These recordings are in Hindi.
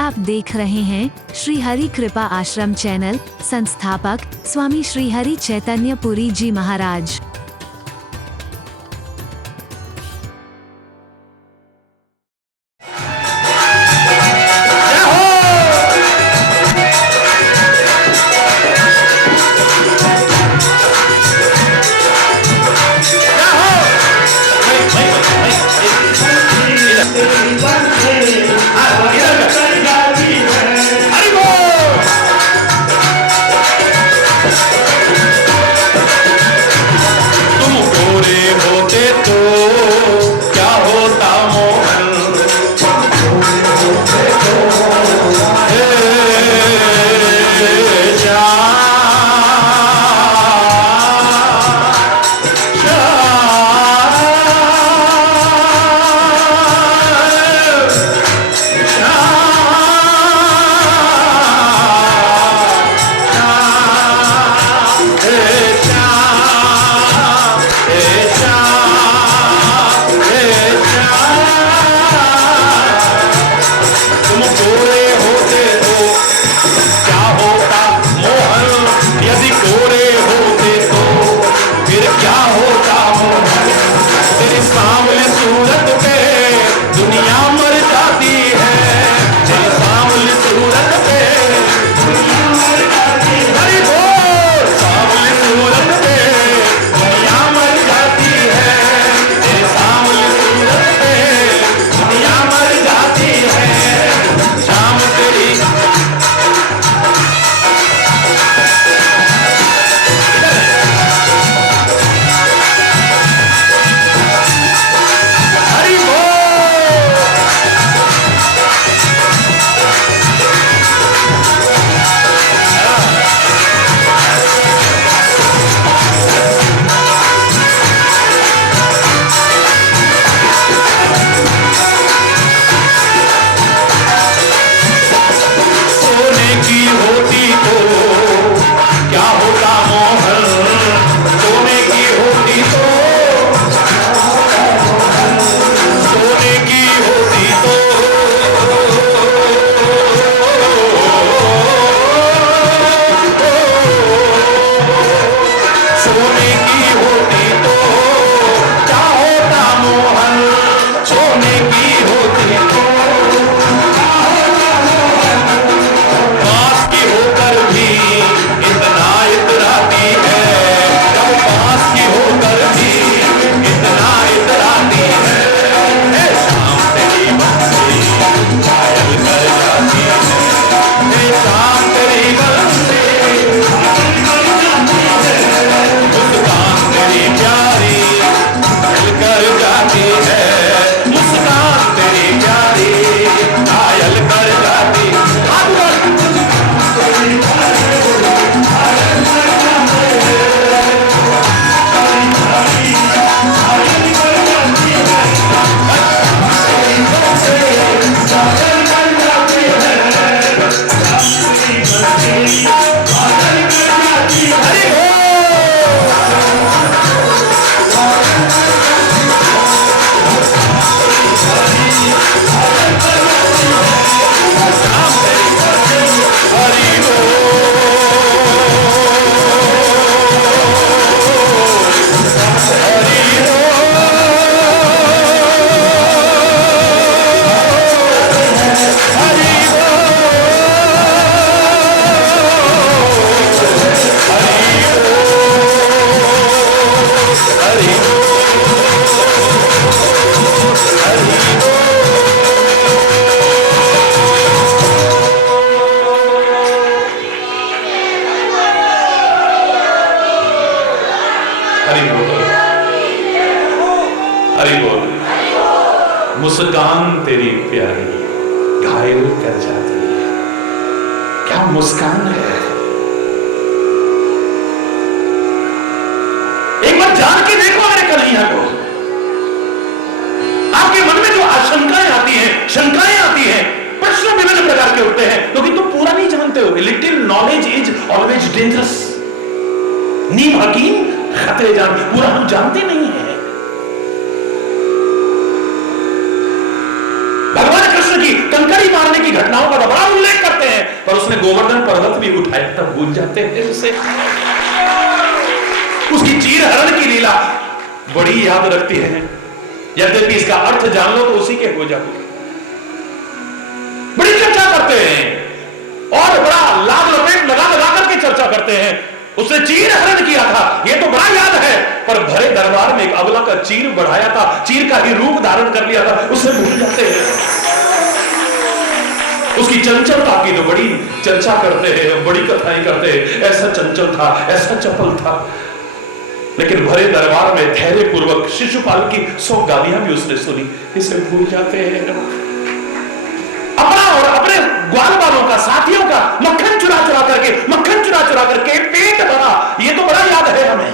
आप देख रहे हैं श्री हरि कृपा आश्रम चैनल। संस्थापक स्वामी श्री हरि चैतन्य पुरी जी महाराज। मुस्कान तेरी प्यारी घायल कर जाती है। क्या मुस्कान है। एक बार जान के देखो मेरे कन्हैया को। आपके मन में जो आशंकाएं आती हैं, शंकाएं आती हैं, प्रश्न विभिन्न प्रकार के उठते हैं, क्योंकि तुम पूरा नहीं जानते हो। Little knowledge is always dangerous. नीम हकीम खतरे जान, पूरा हम जानते नहीं है। भगवान कृष्ण की कंकड़ी मारने की की घटनाओं का तो बड़ा उल्लेख करते हैं, पर उसने गोवर्धन पर्वत भी उठाया तब भूल जाते हैं उसे। उसकी चीर हरण की लीला बड़ी याद रखती है, यद्यपि इसका अर्थ जान लो तो उसी के हो जाओगे। बड़ी चर्चा करते हैं और बड़ा लाभ लपेट लगा लगा करके चर्चा करते हैं। उसने चीर हरण किया था, यह तो बड़ा याद है, पर भरे दरबार में एक अबला का चीर बढ़ाया था, चीर का ही रूप धारण कर लिया था, उसे भूल जाते हैं। उसकी चंचलता की तो बड़ी चर्चा करते हैं, बड़ी कथाएं करते हैं, ऐसा चंचल था, ऐसा चपल था। लेकिन भरे दरबार में धैर्य पूर्वक शिशुपाल की 100 गालियां भी उसने सुनी, इसे भूल जाते हैं। अपना और अपने ग्वाल वालों का, साथियों का मक्खन चुरा चुरा करके पेट भरा, ये तो बड़ा याद है हमें।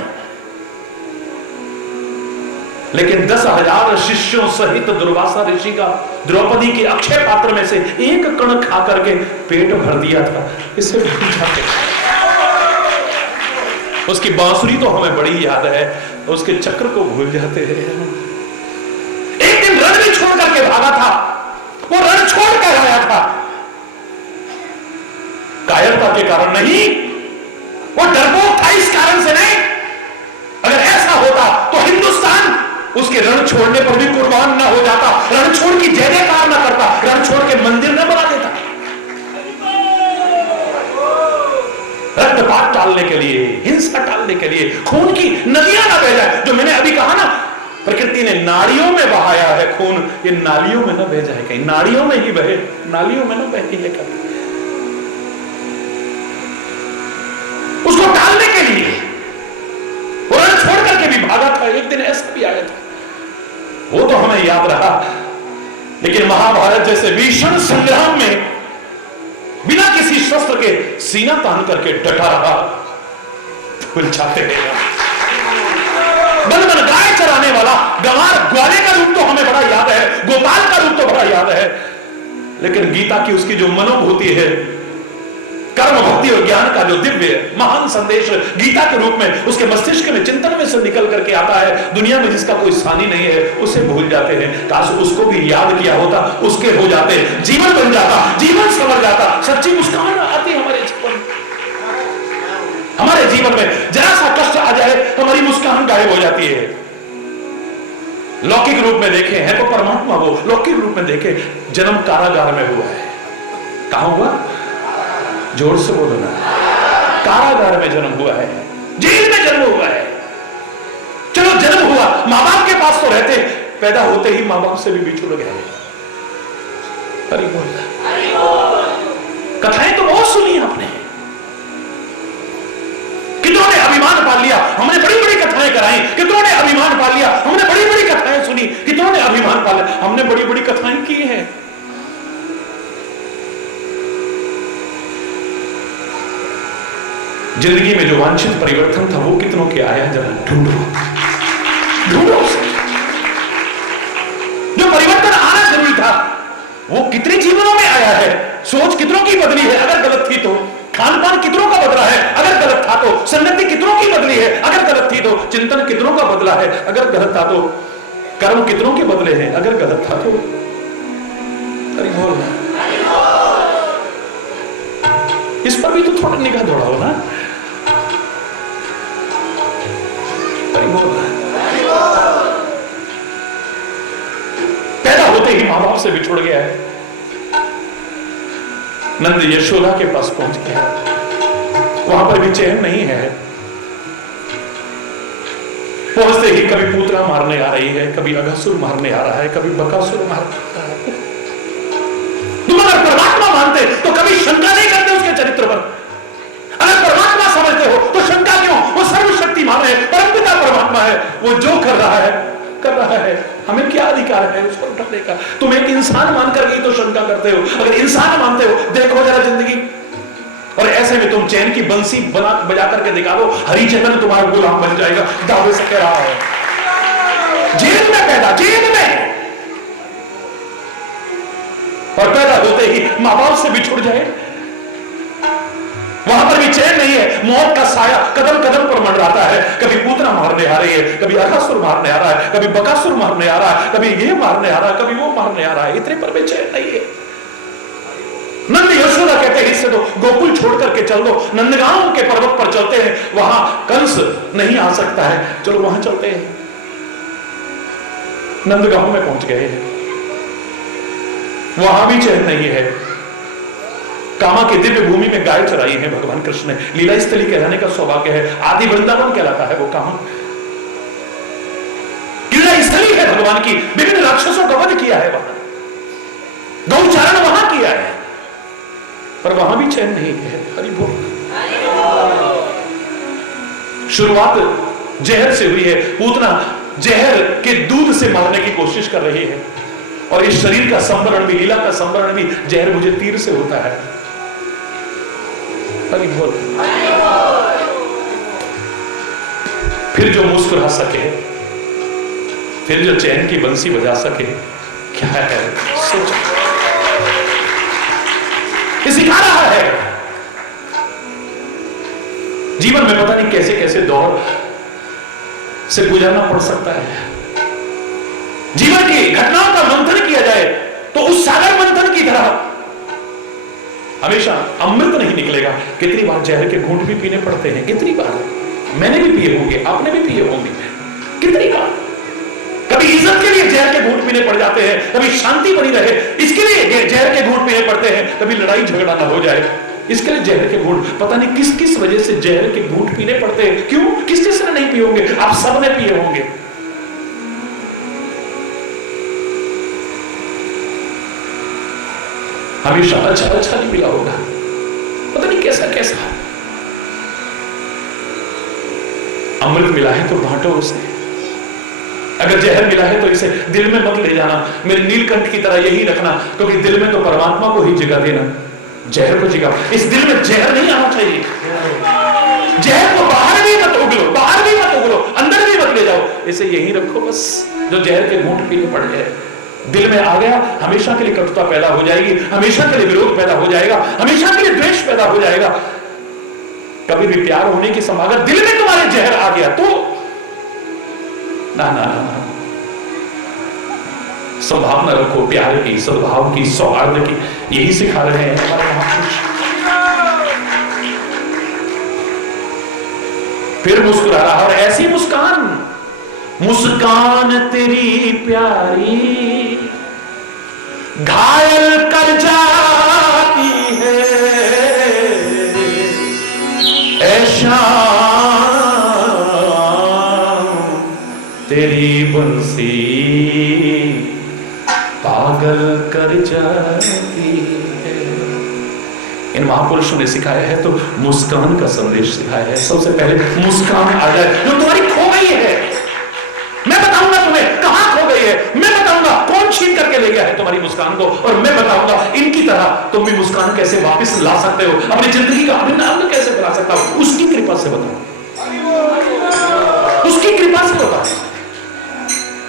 लेकिन 10,000 शिष्यों सहित दुर्वासा ऋषि का द्रौपदी के अक्षय पात्र में से एक कण खा करके पेट भर दिया था, इसे भूल जाते हैं। उसकी बांसुरी तो हमें बड़ी याद है, उसके चक्र को भूल जाते हैं। एक दिन रण भी छोड़ करके भागा था, वो रण छोड़ कर आया था, कायरता के कारण नहीं, वो डरपोक था इस कारण से नहीं। अगर ऐसा होता तो हिंदुस्तान उसके रण छोड़ने पर भी कुर्बान ना हो जाता, रण छोड़ की जय जयकार ना करता, रण छोड़ के मंदिर न बना देता। रक्तपात टालने के लिए, हिंसा टालने के लिए, खून की नदियां ना बह जाए, जो मैंने अभी कहा ना, प्रकृति ने नाड़ियों में बहाया है खून, ये नालियों में न बह जाए कहीं, नाड़ियों में ही बहे, नालियों में न बहे है कभी। उसको टालने के लिए वो रण छोड़ करके भी भागा था, एक दिन ऐसा भी आया था, वो तो हमें याद रहा। लेकिन महाभारत जैसे भीषण संग्राम में बिना किसी शस्त्र के सीना तान करके डटा रहा, भूल जाते हैं। बन बन गाय चराने वाला गंवार ग्वाले का रूप तो हमें बड़ा याद है, गोपाल का रूप तो बड़ा याद है, लेकिन गीता की उसकी जो मनोभूति है, कर्म भक्ति और ज्ञान का जो दिव्य महान संदेश गीता के रूप में उसके मस्तिष्क में, चिंतन में से निकल करके आता है, दुनिया में जिसका कोई सानी नहीं है, उसे भूल जाते हैं। काश उसको भी याद किया होता, उसके हो जाते, जीवन बन जाता, जीवन संवर जाता, सच्ची मुस्कान आती हमारे जीवन, हमारे जीवन में जरा सा कष्ट आ जाए, हमारी मुस्कान गायब हो जाती है। लौकिक रूप में देखे हैं तो परमात्मा वो, लौकिक रूप में देखे जन्म कारागार में हुआ है। कहां हुआ? जोर से बोलो ना। कारागार में जन्म हुआ है, जेल में जन्म हुआ है। चलो जन्म हुआ, मां बाप के पास तो रहते, पैदा होते ही मां बाप से भी बिछुड़ गए। हरि बोल। कथाएं तो बहुत सुनी आपने, कितनों ने अभिमान पाल लिया, हमने बड़ी बड़ी कथाएं कराई, कितनों ने अभिमान पाल लिया, हमने बड़ी बड़ी कथाएं सुनी, कितनों ने अभिमान पाला, हमने बड़ी बड़ी कथाएं की हैं। जिंदगी में जो वांछित परिवर्तन था वो कितनों के आया, जरा ढूंढो ढूंढो। जो परिवर्तन आना जरूरी था वो कितने जीवनों में आया है। सोच कितनों की बदली है अगर गलत थी तो, खान पान कितनों का बदला है अगर गलत था तो, संगति कितनों की बदली है अगर गलत थी तो, चिंतन कितनों का बदला है अगर गलत था तो, कर्म कितनों के बदले हैं अगर गलत था तो। अरे बोल, इस पर भी तो थोड़ा निगाह दौड़ाओ ना। पैदा होते ही मां बाप से बिछुड़ गया है, नंद यशोदा के पास पहुंच गया, वहां पर भी चैन नहीं है। पहुंचते ही कभी पूतना मारने आ रही है, कभी अघासुर मारने आ रहा है, कभी बकासुर मारने आ रहा है। तुम अगर परमात्मा मानते तो कभी शंका नहीं करते उसके चरित्र पर। अगर परमात्मा समझते हो तो शंका क्यों? वो सर्वशक्तिमान है, परमपिता परमात्मा है, वो जो कर रहा है कर रहा है, हमें क्या अधिकार है उसको उठाने का? तुम एक इंसान मानकर ही तो शंका करते हो। अगर इंसान मानते हो, देखो जरा जिंदगी, और ऐसे में तुम चैन की बंसी बजा करके दिखा दो, हरिचंद्र तुम्हारा गुलाम बन जाएगा, दावे से कह रहा है। जेल में पैदा, जेल में, और पैदा होते ही मां बाप से बिछुड़ जाए, वहां पर भी चैन नहीं है। मौत का साया कदम कदम पर मंडराता है, कभी पूतना मारने आ रही है, कभी अघासुर मारने आ रहा है, कभी बकासुर मारने आ रहा है, कभी ये मारने आ रहा है, कभी वो मारने आ रहा है, इतने पर भी चैन नहीं है। छोड़ करके चल दो, नंदगांव के पर्वत पर चलते हैं, वहां कंस नहीं आ सकता है, चलो वहां चलते हैं। नंदगांव में पहुंच गए, वहां भी चैन नहीं है। कामा की दिव्य भूमि में गाय चराई है भगवान कृष्ण ने, लीला स्थली कहलाने का सौभाग्य है, आदि वृंदावन कहलाता है वो कामा। लीला स्थली है भगवान की, विभिन्न राक्षसों का वध किया है वहां, गौचारण वहां किया है, पर वहां भी चैन नहीं है। हरि बोल। शुरुआत जहर से हुई है, पूतना जहर के दूध से मारने की कोशिश कर रही है, और इस शरीर का संवरण भी, लीला का संवरण भी जहर मुझे तीर से होता है। हरि बोल। फिर जो मुस्कुरा सके, फिर जो चैन की बंसी बजा सके, क्या है सोच, ये सिखा रहा है। जीवन में पता नहीं कैसे कैसे दौर से गुजरना पड़ सकता है। जीवन की घटनाओं का मंथन किया जाए तो उस सागर मंथन की तरह हमेशा अमृत नहीं निकलेगा। कितनी बार जहर के घूंट भी पीने पड़ते हैं, कितनी बार मैंने भी पिए होंगे, आपने भी पिए होंगे, कितनी बार। कभी इज्जत के लिए जहर के घूंट पीने पड़ जाते हैं, कभी शांति बनी रहे इसके लिए जहर के घूंट पीने पड़ते हैं, कभी लड़ाई झगड़ा ना हो जाए इसके लिए जहर के घूंट। पता नहीं किस किस वजह से जहर के घूंट पीने पड़ते हैं। क्यों? किस किस ने नहीं पिए होंगे? आप सब ने पिए होंगे। हमेशा अच्छा अच्छा नहीं मिला होगा, पता नहीं कैसा कैसा। अमृत मिला है तो बांटो उसे, अगर जहर मिला है तो इसे दिल में मत ले जाना, मेरे नीलकंठ की तरह यही रखना, क्योंकि दिल में तो परमात्मा को ही जगह देना, जहर को जगह, इस दिल में जहर नहीं आना चाहिए। जहर को बाहर भी मत उगलो, बाहर भी मत उगलो, अंदर भी मत ले जाओ, इसे यही रखो बस। जो जहर के घूंट पीने पड़ जाए, दिल में आ गया, हमेशा के लिए कटुता पैदा हो जाएगी, हमेशा के लिए विरोध पैदा हो जाएगा, हमेशा के लिए द्वेष पैदा हो जाएगा। कभी भी प्यार होने की संभावना, दिल में तुम्हारे जहर आ गया तो ना ना ना, संभावना रखो प्यार की, सद्भाव की, सौहार्द की। यही सिखा रहे हैं हमारे महापुरुष। फिर मुस्कुरा रहा, और ऐसी मुस्कान, मुस्कान तेरी प्यारी घायल कर जाती है, ऐसा तेरी बंसी पागल कर जाती है। इन महापुरुषों ने सिखाया है तो मुस्कान का संदेश सिखाया है। सबसे पहले मुस्कान आ जाए जो तुम्हारी खो गई है। मैं बताऊंगा तुम्हें कहां खो गई है, मैं बताऊंगा कौन छीन करके ले गया है तुम्हारी मुस्कान को, और मैं बताऊंगा इनकी तरह तुम भी मुस्कान कैसे वापस ला सकते हो, अपनी जिंदगी का अभिन्न अंग कैसे बना सकता हो। उसकी कृपा से बताओ, उसकी कृपा से बताओ।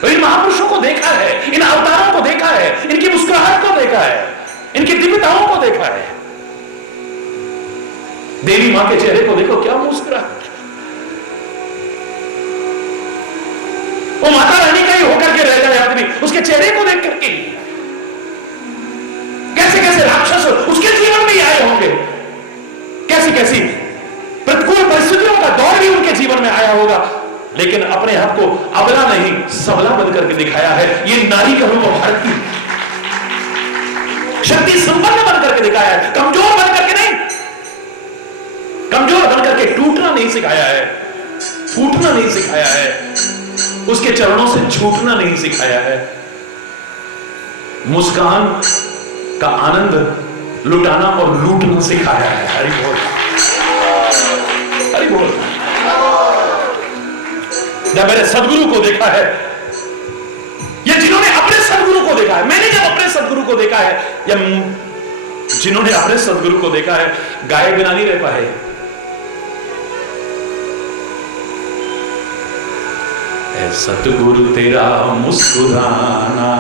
इन महापुरुषों को देखा है, इन अवतारों को देखा है, इनकी मुस्कुराहट को देखा है, इनकी दिव्यताओं को देखा है। देवी मां के चेहरे को देखो, क्या मुस्कुराहट। वो माता रानी का ही होकर के रह जाए आदमी, उसके चेहरे को देख करके। कैसे कैसे राक्षस उसके जीवन में आए होंगे, कैसी कैसी प्रतिकूल परिस्थितियों का दौर भी उनके जीवन में आया होगा, लेकिन अपने आप को अबला नहीं सबला बन करके दिखाया है। ये नारी का रूप भारत की शक्ति संपन्न बन करके दिखाया है, कमजोर बन करके नहीं, कमजोर बन करके टूटना नहीं सिखाया है, फूटना नहीं सिखाया है, उसके चरणों से छूटना नहीं सिखाया है। मुस्कान का आनंद लुटाना और लूटना सिखाया है। हरि बोल, हरि बोल। जब मेरे सदगुरु को देखा है, या जिन्होंने अपने सदगुरु को देखा है, मैंने जब अपने सदगुरु को देखा है, या जिन्होंने अपने सदगुरु को देखा है, गाए बिना नहीं रह पाए। सतगुरु तेरा मुस्कुराना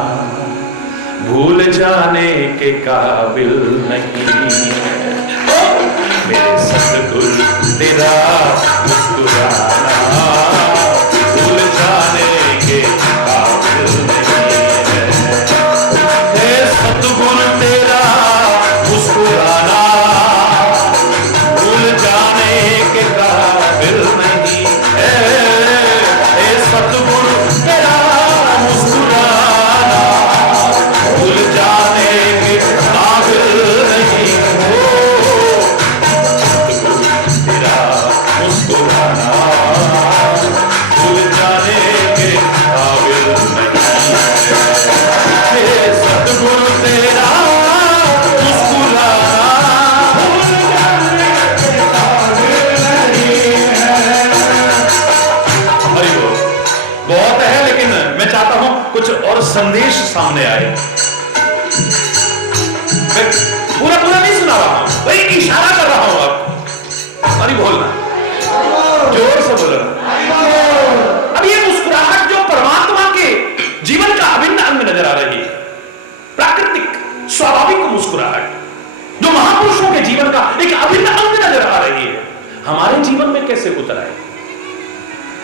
भूल जाने के काबिल नहीं, मेरे सतगुरु तेरा मुस्कुराना भूल जाने के काबिल नहीं है। सतगुरु तेरा मुस्कुराना पूरा पूरा नहीं सुना रहा हूं, वही इशारा कर रहा हूं। अब अरे बोलना, जोर से बोलो। अब ये मुस्कुराहट जो परमात्मा के जीवन का अभिन्न अंग नजर आ रही है, प्राकृतिक स्वाभाविक मुस्कुराहट जो महापुरुषों के जीवन का एक अभिन्न अंग नजर आ रही है, हमारे जीवन में कैसे उतर आए?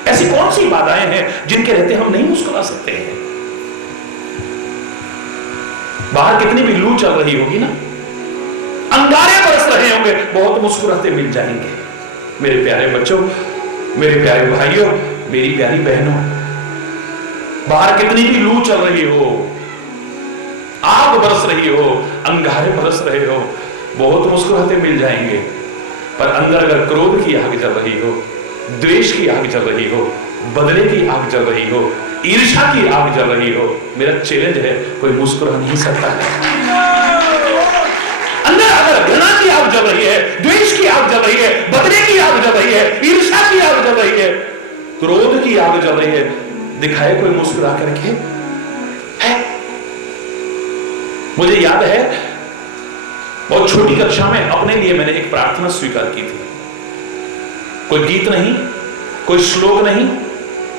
ऐसी कौन सी बाधाएं हैं जिनके रहते हम नहीं मुस्कुरा सकते हैं? बाहर कितनी भी लू चल रही होगी ना, अंगारे बरस रहे होंगे, बहुत मुस्कुराते मिल जाएंगे। मेरे प्यारे बच्चों, मेरे प्यारे भाइयों, मेरी प्यारी बहनों, बाहर कितनी भी लू चल रही हो, आग बरस रही हो, अंगारे बरस रहे हो, बहुत मुस्कुराते मिल जाएंगे। पर अंदर अगर क्रोध की आग जल रही हो, द्वेष की आग जल रही हो, बदले की आग जल रही हो, ईर्ष्या की आग जल रही हो, मेरा चैलेंज है, कोई मुस्कुरा नहीं सकता है। अंदर अगर घृणा की आग जल रही है, द्वेष की आग जल रही है, बदले की आग जल रही है, ईर्ष्या की आग जल रही है, क्रोध की आग जल रही है, दिखाए कोई मुस्कुरा करके है? मुझे याद है बहुत छोटी कक्षा में अपने लिए मैंने एक प्रार्थना स्वीकार की थी। कोई गीत नहीं, कोई श्लोक नहीं,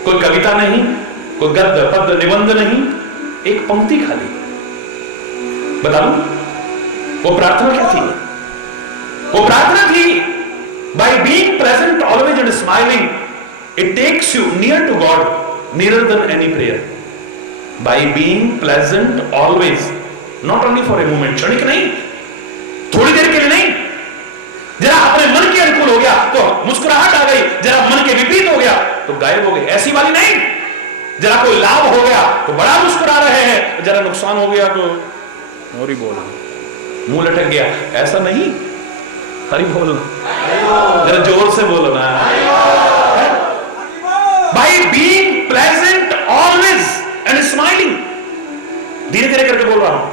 कोई कविता नहीं, कोई गद्य पद्य निबंध नहीं, एक पंक्ति खाली। बता दूं वो प्रार्थना क्या थी? वो प्रार्थना थी, by being present always and smiling it takes you near to God near than any prayer. By being pleasant always, not only for a moment, क्षणिक नहीं, थोड़ी देर के लिए नहीं, जरा अपने मन के अनुकूल हो गया तो मुस्कुराहट आ गई, जरा मन के विपरीत हो गया तो गायब हो गई, ऐसी वाली नहीं। जरा कोई लाभ हो गया तो बड़ा मुस्कुरा रहे हैं, जरा नुकसान हो गया तो और ही बोल, मुंह लटक गया, ऐसा नहीं। हरी बोल, जरा जोर से बोलो ना। Bye being pleasant always and smiling, धीरे धीरे करके बोल रहा हूं,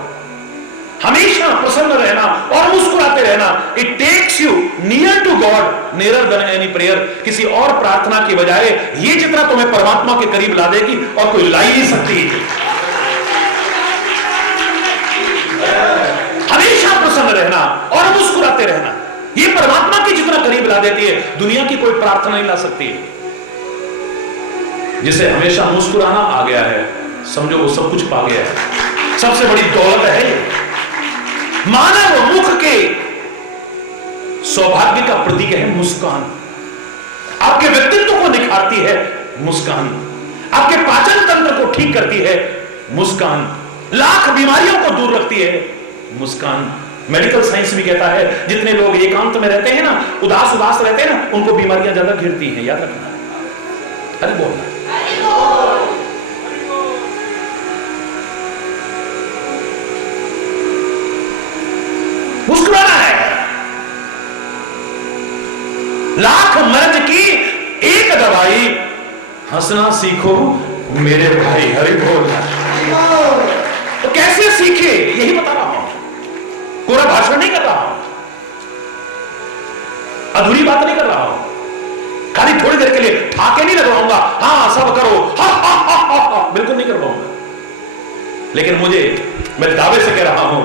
हमेशा प्रसन्न रहना और मुस्कुराते रहना। It takes you near to God near than any prayer, किसी और प्रार्थना की बजाय ये जितना तुम्हें परमात्मा के करीब ला देगी और कोई ला ही नहीं सकती। हमेशा प्रसन्न रहना और मुस्कुराते रहना, ये परमात्मा के जितना करीब ला देती है, दुनिया की कोई प्रार्थना नहीं ला सकती है। जिसे हमेशा मुस्कुराना आ गया है, समझो वो सब कुछ पा गया है, सबसे बड़ी दौलत है ये। मानव मुख के सौभाग्य का प्रतीक है मुस्कान। आपके व्यक्तित्व को निखारती है मुस्कान, आपके पाचन तंत्र को ठीक करती है मुस्कान, लाख बीमारियों को दूर रखती है मुस्कान। मेडिकल साइंस भी कहता है जितने लोग एकांत में रहते हैं ना, उदास उदास रहते हैं ना, उनको बीमारियां ज्यादा घिरती हैं, याद रखना। अरे बोलना, मुस्कुराना है। लाख मर्ज की एक दवाई, हंसना सीखो मेरे भाई। हरि बोल। तो कैसे सीखे यही बता रहा हूं, पूरा भाषण नहीं कर रहा हूं, अधूरी बात नहीं कर रहा हूं, खाली थोड़ी देर के लिए ठाके नहीं लगवाऊंगा, हाँ सब करो हा हा हा हा हा, बिल्कुल नहीं करवाऊंगा। लेकिन मैं दावे से कह रहा हूं,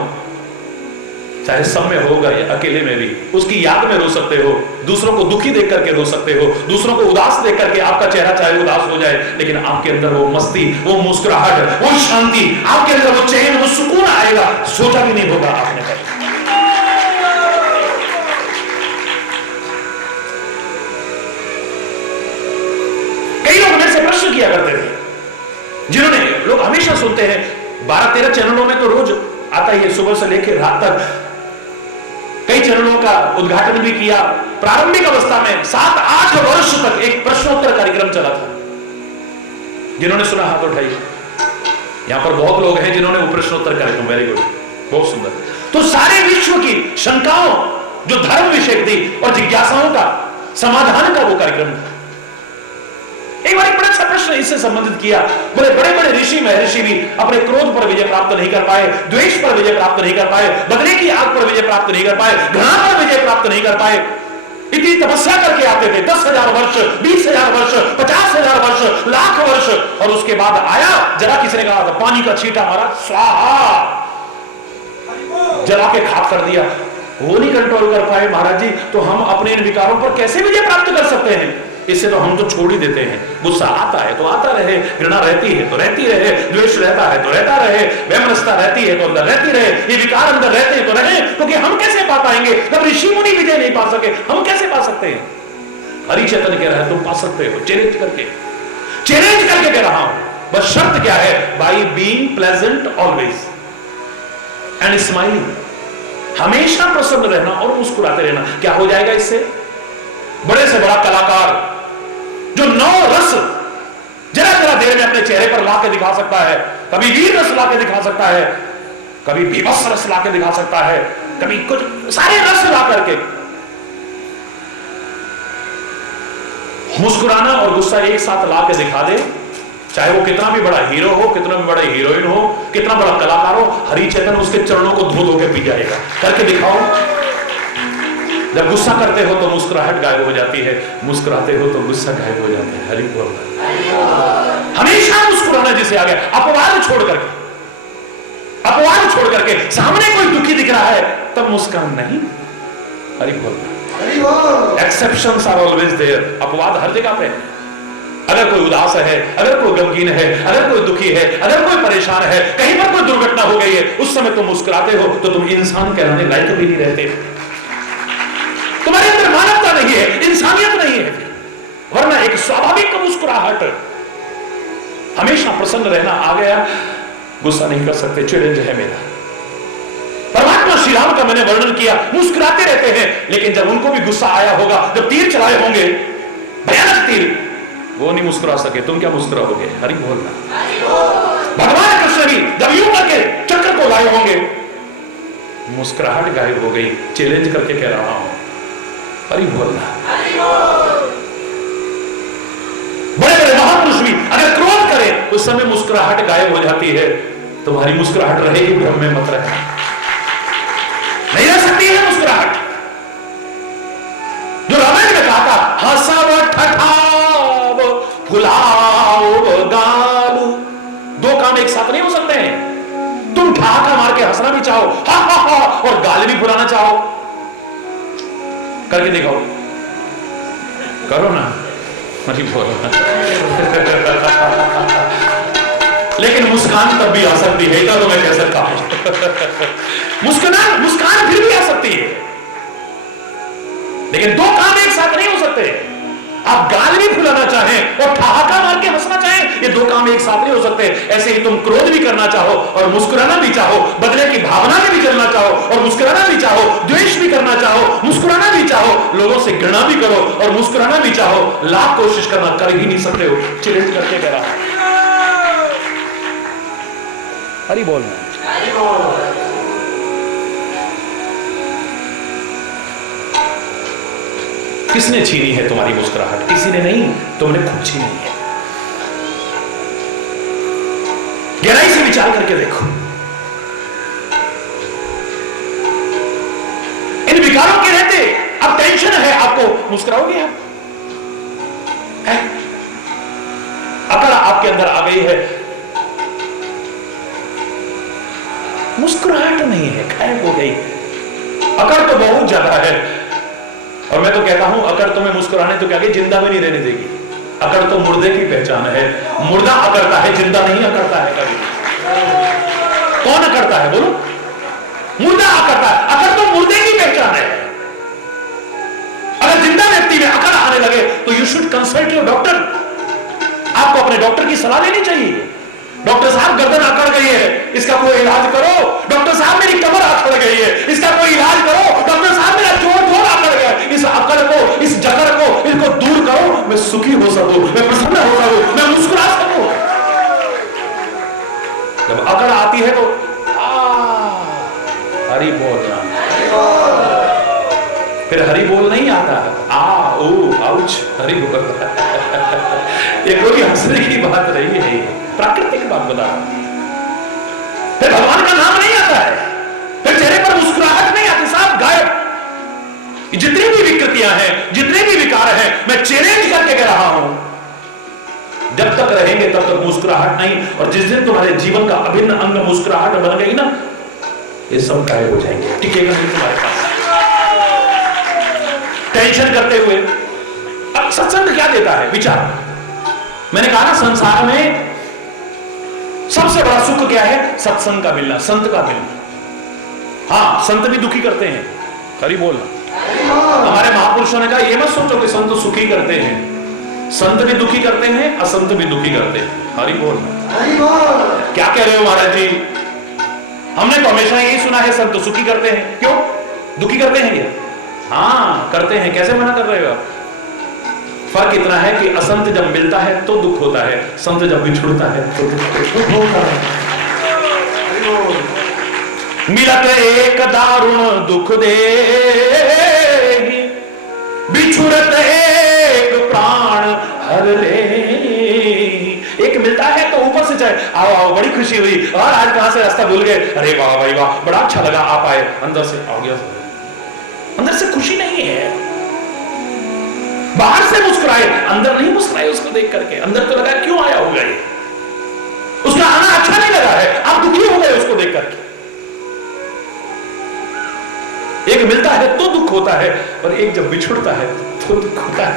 चाहे सब में होगा या अकेले में भी, उसकी याद में रो सकते हो, दूसरों को दुखी देख करके रो सकते हो, दूसरों को उदास देख करके आपका चेहरा चाहे उदास हो जाए, लेकिन आपके अंदर वो मस्ती, वो मुस्कुराहट, वो शांति, आपके अंदर वो चैन, वो सुकून आएगा, सोचा भी नहीं होगा आपने कभी। कई लोग मेरे से प्रश्न किया करते थे, जिन्होंने, लोग हमेशा सुनते हैं, 12-13 चैनलों में तो रोज आता ही है, सुबह से लेकर रात तक कई चैनलों का उद्घाटन भी किया। प्रारंभिक अवस्था में 7-8 वर्ष तक एक प्रश्नोत्तर कार्यक्रम चला था। जिन्होंने सुना हाथ उठाइए, यहां पर बहुत लोग हैं जिन्होंने वो प्रश्नोत्तर कार्यक्रम, वेरी गुड, बहुत सुंदर। तो सारे विश्व की शंकाओं, जो धर्म विषय थी और जिज्ञासाओं का समाधान का वो कार्यक्रम था। एक बार एक बड़ा अच्छा प्रश्न इससे संबंधित किया, बोले बड़े बड़े ऋषि महर्षि भी अपने क्रोध पर विजय प्राप्त नहीं कर पाए, द्वेष पर विजय प्राप्त नहीं कर पाए, बदले की आग पर विजय प्राप्त नहीं कर पाए, घृणा पर विजय प्राप्त नहीं कर पाए। इतनी तपस्या करके आते थे, 10,000 वर्ष, 20,000 वर्ष, 50,000 वर्ष, लाख वर्ष, और उसके बाद आया, जरा किसी ने कहा पानी का छींटा मारा, स्वाहा, जला के खाक कर दिया, वो नहीं कंट्रोल कर पाए महाराज जी, तो हम अपने इन विकारों पर कैसे विजय प्राप्त कर सकते हैं? इससे तो हम तो छोड़ ही देते हैं। गुस्सा आता है तो आता रहे, घृणा रहती है तो रहती रहे, द्वेष रहता है तो रहता रहे, वैमनस्यता रहती है तो अंदर रहती रहे, ये विकार अंदर रहते हैं तो रहे, क्योंकि हम कैसे पा पाएंगे? जब ऋषि मुनि विजय नहीं पा सके, हम कैसे पा सकते हैं? हरि चैतन्य कह रहा है तुम पा सकते हो, चैलेंज करके कह रहा हूं। बस शर्त क्या है? By being pleasant always and smiling, हमेशा प्रसन्न रहना और मुस्कुराते रहना। क्या हो जाएगा इससे? बड़े से बड़ा कलाकार जो 9 रस जरा जरा देर में अपने चेहरे पर ला के दिखा सकता है, कभी वीर रस ला के दिखा सकता है, कभी बीभत्स रस ला के दिखा सकता है, कभी कुछ सारे रस ला करके, मुस्कुराना और गुस्सा एक साथ ला के दिखा दे, चाहे वो कितना भी बड़ा हीरो हो, कितना भी बड़ा हीरोइन हो, कितना बड़ा कलाकार हो, हरि चैतन्य उसके चरणों को धो धो के पी जाएगा। करके दिखाओ। जब गुस्सा करते हो तो मुस्कुराहट गायब हो जाती है, मुस्कुराते हो तो गुस्सा गायब हो जाता है। हरि बोल। हमेशा मुस्कुराना जिसे आ गया, अपवाद छोड़ करके सामने कोई दुखी दिख रहा है तब मुस्कान नहीं। हरि बोल। एक्सेप्शंस आर ऑलवेज देयर, अपवाद हर जगह पे। अगर कोई उदास है, अगर कोई गमगीन है, अगर कोई दुखी है, अगर कोई परेशान है, कहीं पर कोई दुर्घटना हो गई है, उस समय तुम मुस्कुराते हो तो तुम इंसान कहलाने लायक भी नहीं रहते। तुम्हारे अंदर मानवता नहीं है, इंसानियत नहीं है, वरना एक स्वाभाविक मुस्कुराहट, हमेशा प्रसन्न रहना आ गया। गुस्सा नहीं कर सकते, चैलेंज है मेरा। परमात्मा श्री राम का मैंने वर्णन किया, मुस्कुराते रहते हैं, लेकिन जब उनको भी गुस्सा आया होगा, जब तीर चलाए होंगे, भयानक तीर, वो नहीं मुस्कुरा सके, तुम क्या मुस्कुराओगे? हरि बोलना। भगवान कृष्ण भी जब यूं करके चक्र को लाए होंगे, मुस्कुराहट गायब हो गई। चैलेंज करके कह रहा हूं, हरि बोलना। बड़े बड़े महापुरुष भी अगर क्रोध करें उस समय मुस्कुराहट गायब हो जाती है। तुम्हारी मुस्कुराहट रहेगी, भ्रम में मत रहना, नहीं रह सकती है मुस्कुराहट। जो रामायण में कहा था, हंसाव ठठाव फुलाओ गालू, 2 काम एक साथ नहीं हो सकते हैं। तुम ठहाका मार के हंसना भी चाहो, हा हा हा, और गाल भी फुलाना चाहो। करके दिखाओ, करो ना। मरी बोलो। लेकिन मुस्कान तब भी आ सकती है, इतना तो मैं कह सकता हूं। मुस्कान फिर भी आ सकती है, लेकिन 2 काम एक साथ नहीं हो सकते। आप गाल भी फुलाना चाहें और ठहाका मार के हंसना चाहें, ये 2 काम एक साथ नहीं हो सकते। ऐसे ही तुम क्रोध भी करना चाहो और मुस्कुराना भी चाहो, बदले की भावना में भी चलना चाहो और मुस्कुराना भी चाहो, द्वेष भी करना चाहो, मुस्कुराना भी चाहो, लोगों से घृणा भी करो और मुस्कुराना भी चाहो, लाख कोशिश करना, कर ही नहीं सकते हो। चैलेंज करके कह रहा हूं, हरि बोलना। किसने छीनी है तुम्हारी मुस्कुराहट? किसी ने नहीं, तुमने खुद छीनी है। गहराई से विचार करके देखो। इन विकारों के रहते अब टेंशन है आपको, मुस्कुराओगे आप? है? अकड़ आपके अंदर आ गई है, मुस्कुराहट नहीं है, गायब हो गई। अकड़ तो बहुत ज्यादा है, और मैं तो कहता हूं अकड़ तुम्हें मुस्कुराने तो क्या कि जिंदा भी नहीं रहने देगी। अकड़ तो मुर्दे की पहचान है। मुर्दा अकड़ता है, जिंदा नहीं अकड़ता है कभी। कौन अकड़ता है बोलो? मुर्दा अकड़ता है। अकड़ तो मुर्दे की पहचान है। अगर जिंदा व्यक्ति में अकड़ आने लगे तो you should consult your doctor. आपको अपने डॉक्टर की सलाह लेनी चाहिए। डॉक्टर साहब गर्दन अकड़ गई है, इसका कोई इलाज करो। डॉक्टर साहब मेरी कमर अकड़ गई है, इसका कोई इलाज करो। डॉक्टर साहब मेरा जोड़ अकड़ गया, इस अकड़ को, इस जकड़ को, इनको दूर करो, मैं सुखी हो सकूं, मैं प्रसन्न हो सकूं, मैं मुस्कुरा सकूं। जब अकड़ आती है तो हरि बोलना, फिर हरि बोल नहीं आता, आउच, हरि बोल। ये कोई हंसने की बात नहीं है, प्राकृतिक बात बता। फिर भगवान का नाम नहीं आता है, फिर चेहरे पर मुस्कुराहट नहीं आती, साहब गायब। जितनी भी विकृतियां हैं, जितने भी विकार हैं, मैं चैलेंज करके कह रहा हूं, जब तक रहेंगे तब तक मुस्कुराहट नहीं। और जिस दिन तुम्हारे जीवन का अभिन्न अंग मुस्कुराहट बन गई ना, ये सब गायब हो जाएंगे, टिकेगा नहीं तुम्हारे पास। टेंशन करते हुए, अब सत्संग क्या देता है? विचार। मैंने कहा ना, संसार में सबसे बड़ा सुख क्या है? सत्संग का मिलना, संत का मिलना। हाँ, संत भी दुखी करते हैं, हरि बोलना। हमारे महापुरुषों ने कहा ये मत सोचो कि संत सुखी करते हैं, संत भी दुखी करते हैं, असंत भी दुखी करते हैं, हरि बोलना। क्या कह रहे हो महाराज जी? हमने तो हमेशा यही सुना है संत सुखी करते हैं, क्यों दुखी करते हैं क्या? हाँ करते हैं। कैसे मना कर रहे हो आप? फर्क इतना है कि असंत जब मिलता है तो दुख होता है, संत जब बिछुड़ता है तो दुख होता है। मिलत एक दारुण दुख दे, बिछुड़त एक प्राण हर ले। एक मिलता है तो ऊपर से चाहे आओ आओ बड़ी खुशी हुई, और आज कहां से रास्ता भूल गए, अरे वाह भाई वाह बड़ा अच्छा लगा आप आए, अंदर से आ गया, अंदर से खुशी नहीं है। बाहर से मुस्कुराए, अंदर नहीं मुस्कुराए उसको देख करके। अंदर तो लगा क्यों आया होगा ये, उसका आना अच्छा नहीं लगा है, आप दुखी हो गए उसको देख करके। एक मिलता है तो दुख होता है, और एक जब बिछुड़ता है तो दुख होता है।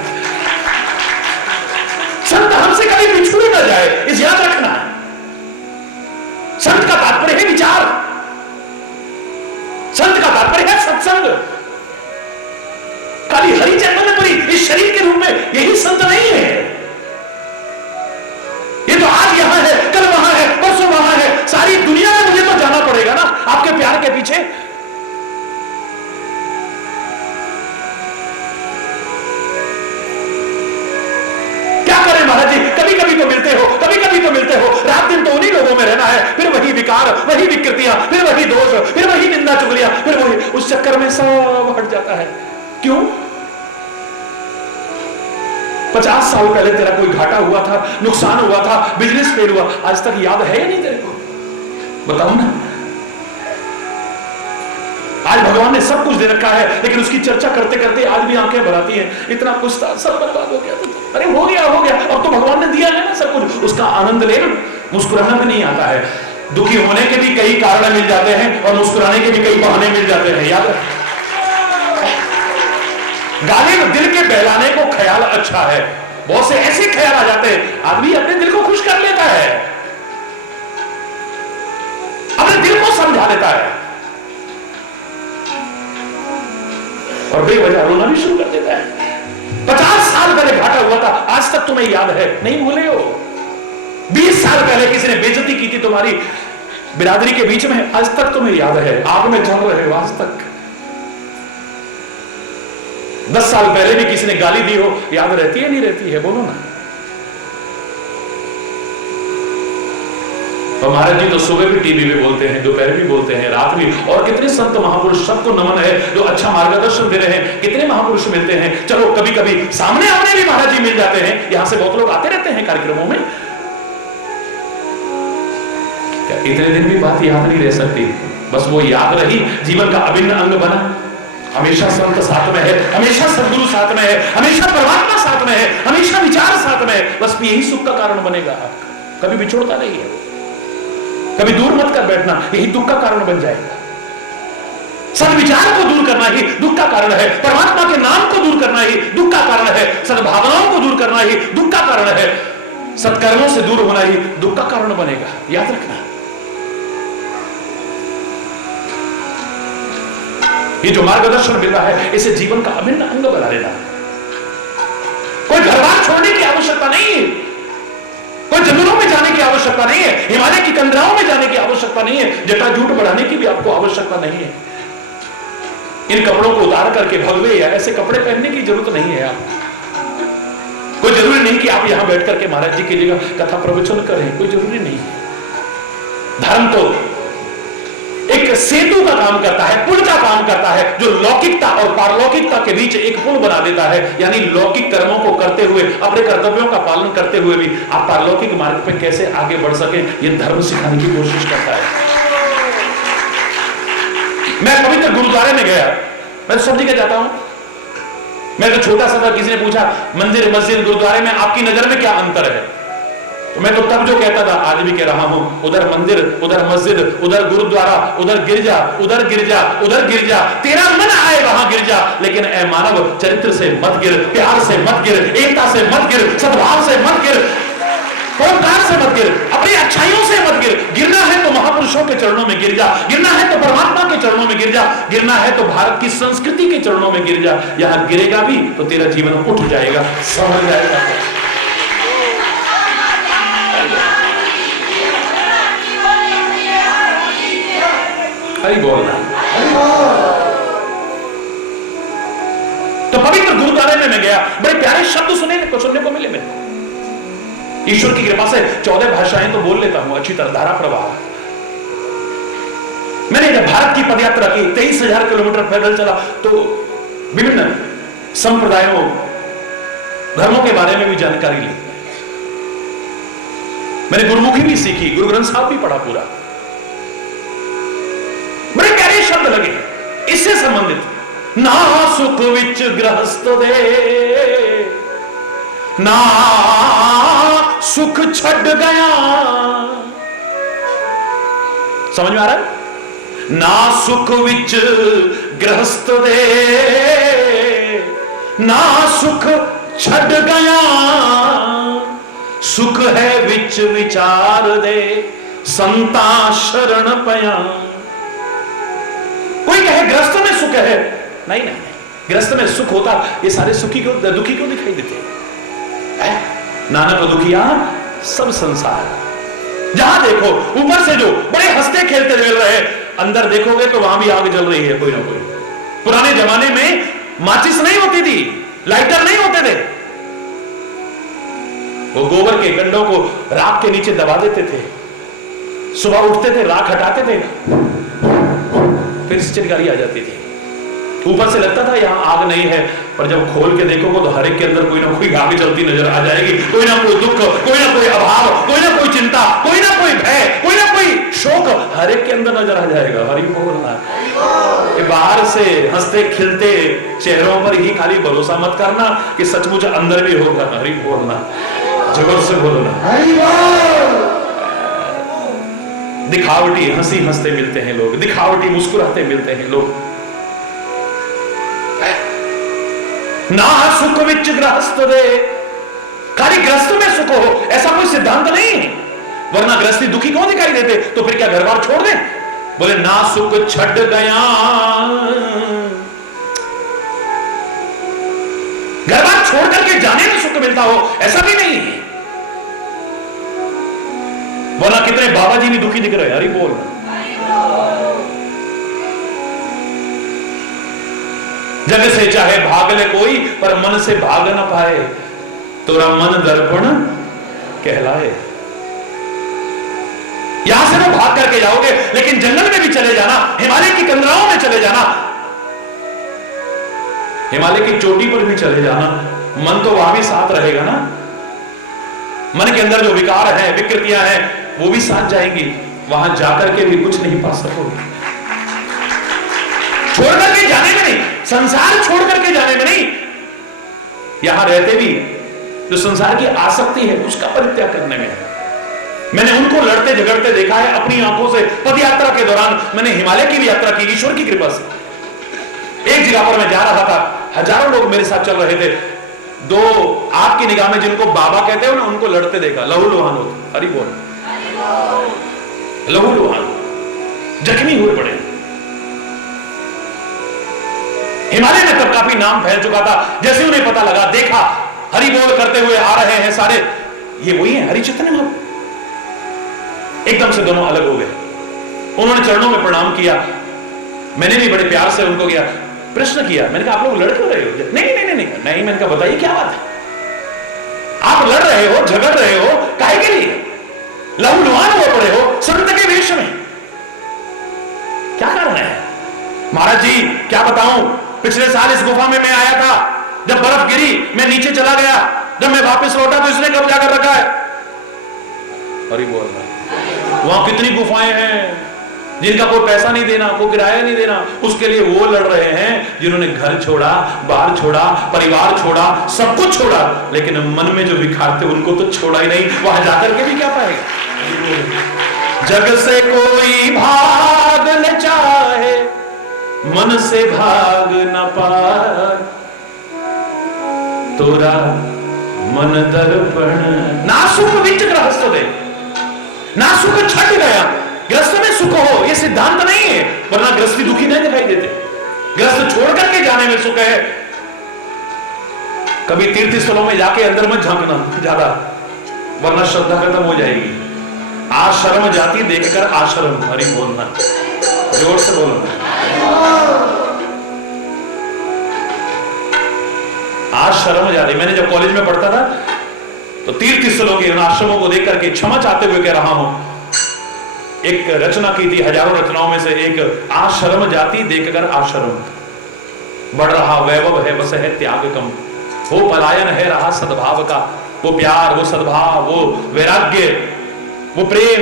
संत हमसे कभी बिछुड़ ना जाए, इस याद रखना। संत का तात्पर्य है विचार, संत का तात्पर्य है सत्संग। खाली हरि चैतन्यपुरी इस शरीर के रूप में यही संत नहीं है। ये तो आज यहां है, कल वहां है, परसों वहां है, सारी दुनिया में मुझे तो जाना पड़ेगा ना आपके प्यार के पीछे। महाराज जी कभी कभी तो मिलते हो, कभी कभी तो मिलते हो, रात दिन तो उन्हीं लोगों में रहना है, फिर वही विकार, वही विकृतियां, फिर वही दोष, फिर वही निंदा चुगलियां, फिर वही, उस चक्कर में सब हट जाता है। क्यों? 50 साल पहले तेरा कोई घाटा हुआ था, नुकसान हुआ था, बिजनेस फेल हुआ, आज तक याद है या नहीं तेरे को? बताओ ना। आज भगवान ने सब कुछ दे रखा है, लेकिन उसकी चर्चा करते करते आज भी आंखें भर आती हैं, इतना कुछ था सब बर्बाद हो गया। अरे हो गया हो गया, अब तो भगवान ने दिया है ना सब कुछ, उसका आनंद ले, मुस्कुराना भी नहीं आता है। दुखी होने के भी कई कारण मिल जाते हैं और मुस्कुराने के भी कई बहाने मिल जाते हैं। याद है, गालिब दिल के बहलाने को ख्याल अच्छा है, बहुत से ऐसे ख्याल आ जाते हैं, आदमी अपने दिल को खुश कर लेता है, अपने दिल को समझा लेता है, और बेवजह रोना भी शुरू कर देता है। 50 साल पहले घाटा हुआ था, आज तक तुम्हें याद है, नहीं भूले हो। 20 साल पहले किसी ने बेइज्जती की थी तुम्हारी बिरादरी के बीच में, आज तक तुम्हें याद है, आग में जल रहे हो आज तक। 10 साल पहले भी किसी ने गाली दी हो, याद रहती है नहीं रहती है? बोलो ना। और महाराज जी तो सुबह भी टीवी पे बोलते हैं, दोपहर भी बोलते हैं, रात भी, और कितने संत महापुरुष, सबको नमन है जो अच्छा मार्गदर्शन दे रहे हैं। कितने महापुरुष मिलते हैं, चलो कभी कभी सामने आमने भी महाराज जी मिल जाते हैं, यहां से बहुत लोग आते रहते हैं कार्यक्रमों में। क्या इतने दिन भी बात याद नहीं रह सकती? बस वो याद रही, जीवन का अभिन्न अंग बना। हमेशा संत साथ में है, हमेशा सदगुरु साथ में है, हमेशा परमात्मा साथ में है, हमेशा विचार साथ में है, बस यही सुख का कारण बनेगा। कभी बिछोड़ता नहीं है, कभी दूर मत कर बैठना, यही दुख का कारण बन जाएगा। सद्विचार को दूर करना ही दुख का कारण है, परमात्मा के नाम को दूर करना ही दुख का कारण है, सद्भावनाओं को दूर करना ही दुख का कारण है, सत्कर्मों से दूर होना ही दुख का कारण बनेगा। याद रखना, ये जो मार्गदर्शन मिल रहा है, इसे जीवन का अभिन्न अंग बना लेना। कोई घर बार छोड़ने की आवश्यकता नहीं है, कोई जंगलों में जाने की आवश्यकता नहीं है, हिमालय की कंदराओं में जाने की आवश्यकता नहीं है, जटाजूट बढ़ाने की भी आपको आवश्यकता नहीं है। इन कपड़ों को उतार करके भगवे या ऐसे कपड़े पहनने की जरूरत नहीं है। आपको कोई जरूरी नहीं कि आप यहां बैठ करके महाराज जी की जगह कथा प्रवचन करें, कोई जरूरी नहीं है। धर्म तो एक सेतु का काम करता है, पुल का काम करता है, जो लौकिकता और पारलौकिकता के बीच एक पुल बना देता है। यानी लौकिक कर्मों को करते हुए, अपने कर्तव्यों का पालन करते हुए भी आप पारलौकिक मार्ग पे कैसे आगे बढ़ सके, ये धर्म सिखाने की कोशिश करता है। मैं पवित्र गुरुद्वारे में गया, मैं तो सब जगह जाता हूं, मैं तो छोटा सा था, किसी ने पूछा मंदिर मस्जिद गुरुद्वारे में आपकी नजर में क्या अंतर है? तो मैं तो तब जो कहता था आज भी कह रहा हूं, उधर मंदिर, उधर मस्जिद, उधर गुरुद्वारा, उधर गिरजा, उधर गिरजा, उधर गिरजा, तेरा मन आए वहां गिर जा, लेकिन ए मानव चरित्र से मत गिर, प्यार से मत गिर, एकता से मत गिर, सद्भाव से मत गिर, परोपकार से मत गिर, अपनी अच्छाइयों से मत गिर। गिरना है तो महापुरुषों के चरणों में गिर जा, गिरना है तो परमात्मा के चरणों में गिर जा, गिरना है तो भारत की संस्कृति के चरणों में गिर जा। यहां गिरेगा भी तो तेरा जीवन उठ जाएगा, समझ जाएगा। हरि बोल। तो पवित्र गुरुद्वारे में मैं गया, बड़े प्यारे शब्द सुनने को मिले मेरे को। ईश्वर की कृपा से 14 भाषाएं तो बोल लेता हूं अच्छी तरह, धारा प्रवाह। मैंने जब भारत की पदयात्रा की, 23,000 किलोमीटर पैदल चला, तो विभिन्न संप्रदायों, धर्मों के बारे में भी जानकारी ली। मैंने गुरुमुखी भी सीखी, गुरु ग्रंथ साहब भी पढ़ा पूरा। बड़े प्यारे शब्द लगे इससे संबंधित। ना सुख विच गृहस्थ दे, ना सुख छड़ गया। समझ में आ रहा है? ना सुख विच गृहस्थ दे, ना सुख छड़ गया। सुख है विच विचार दे, संता शरण पया। कोई कहे गृहस्थ में सुख है, नहीं नहीं, गृहस्थ में सुख होता ये सारे सुखी क्यों, दुखी क्यों दिखाई देते हैं? नानक दुखिया सब संसार। जहां देखो ऊपर से जो बड़े हंसते खेलते मिल रहे, अंदर देखोगे तो वहां भी आग जल रही है कोई ना कोई। पुराने जमाने में माचिस नहीं होती थी, लाइटर नहीं होते थे, वो गोबर के गंडों को राख के नीचे दबा देते थे, सुबह उठते थे, राख हटाते थे, फिर चिंगारी आ जाती थी। ऊपर से लगता था यहां आग नहीं है, पर जब खोल के देखोगे तो हर एक के अंदर कोई ना कोई आग जलती नजर आ जाएगी। कोई ना कोई दुख, कोई ना कोई अभाव, कोई ना कोई चिंता, कोई ना कोई भय, कोई ना कोई शोक हर एक के अंदर नजर आ जाएगा। हरि बोल। बाहर से हंसते खिलते चेहरों पर ही खाली भरोसा मत करना कि सचमुच अंदर भी होगा। हरि बोलना, जोर से बोलना। दिखावटी हंसी हंसते मिलते हैं लोग, दिखावटी मुस्कुराते मिलते हैं लोग। ना सुख विच गृहस्थ दे, खाली गृहस्थ में सुख हो ऐसा कोई सिद्धांत नहीं है, वरना गृहस्थी दुखी क्यों दिखाई देते? तो फिर क्या घर बार छोड़ दे? बोले ना सुख छड़ गया, घर बार छोड़ करके जाने में सुख मिलता हो ऐसा भी नहीं है, वरना कितने बाबा जी भी दुखी दिख रहे हैं। हरि बोल। जग से चाहे भाग ले कोई, पर मन से भाग न पाए, तोरा मन दर्पण कहलाए। यहां से तो भाग करके जाओगे, लेकिन जंगल में भी चले जाना, हिमालय की कंदराओं में चले जाना, हिमालय की चोटी पर भी चले जाना, मन तो वहां भी साथ रहेगा ना। मन के अंदर जो विकार है, विकृतियां हैं, वो भी साथ जाएंगी। वहां जाकर के भी कुछ नहीं पा सकोगे। छोड़ करके जाने में नहीं, संसार छोड़ करके जाने में नहीं, यहां रहते भी जो संसार की आसक्ति है उसका परित्याग करने में है। मैंने उनको लड़ते झगड़ते देखा है अपनी आंखों से। पद यात्रा के दौरान मैंने हिमालय की भी यात्रा की, ईश्वर की कृपा से। एक जगह पर मैं जा रहा था, हजारों लोग मेरे साथ चल रहे थे। दो आपकी निगाह में जिनको बाबा कहते हो ना, उनको लड़ते देखा, लहू लुहान होते। हरि बोल। लहू लुहान, जख्मी हुए पड़े। हिमालय में तब काफी नाम फैल चुका था। जैसे उन्हें पता लगा, देखा हरि बोल करते हुए आ रहे हैं सारे, ये वही है हरि चैतन्य महाप्रभु। एकदम से दोनों अलग हो गए। उन्होंने चरणों में प्रणाम किया, मैंने भी बड़े प्यार से उनको किया, प्रश्न किया। मैंने कहा आप लोग लड़ क्यों रहे हो? नहीं नहीं नहीं नहीं। मैंने कहा बताइए क्या बात है, आप लड़ रहे हो, झगड़ रहे हो, काहे के लिए? लहू लुहान हुए पड़े हो संत के वेश में, क्या कारण है? महाराज जी क्या बताऊं, पिछले साल इस गुफा में मैं आया था, जब बर्फ गिरी मैं नीचे चला गया, जब मैं वापस लौटा तो इसने कब्जा कर रखा है। हरि बोल। वहां कितनी गुफाएं हैं, जिनका कोई पैसा नहीं देना, वो किराया नहीं देना, उसके लिए वो लड़ रहे हैं जिन्होंने घर छोड़ा, बाहर छोड़ा, परिवार छोड़ा, सब कुछ छोड़ा, लेकिन मन में जो विखार थे उनको तो छोड़ा ही नहीं। वहां जाकर के भी क्या पाएगा? जग से कोई भाग न चाहे, मन से भाग न पाए, तोरा मन दर्पण। ना सुख विच गृहस्थ दे, ना सुख छट गया। गृहस्थ में सुख हो ये सिद्धांत नहीं है, वरना गृहस्थी दुखी नहीं दिखाई देते। गृहस्थ छोड़ करके जाने में सुख है। कभी तीर्थ स्थलों में जाके अंदर मत झांकना ज्यादा, वरना श्रद्धा खत्म हो जाएगी। आश्रम जाति देखकर आश्रम, हरि बोलना, जोर से बोलना। आश्रम जाति, मैंने जब कॉलेज में पढ़ता था तो तीर्थ स्थलों के उन आश्रमों को देख करके क्षमा चाहते हुए कह रहा हूं, एक रचना की थी, हजारों रचनाओं में से एक, आश्रम जाति देखकर आश्रम। बढ़ रहा वैभव है बस है त्याग कम, वो पलायन है रहा सद्भाव का, वो प्यार, वो सद्भाव, वो वैराग्य, वो प्रेम,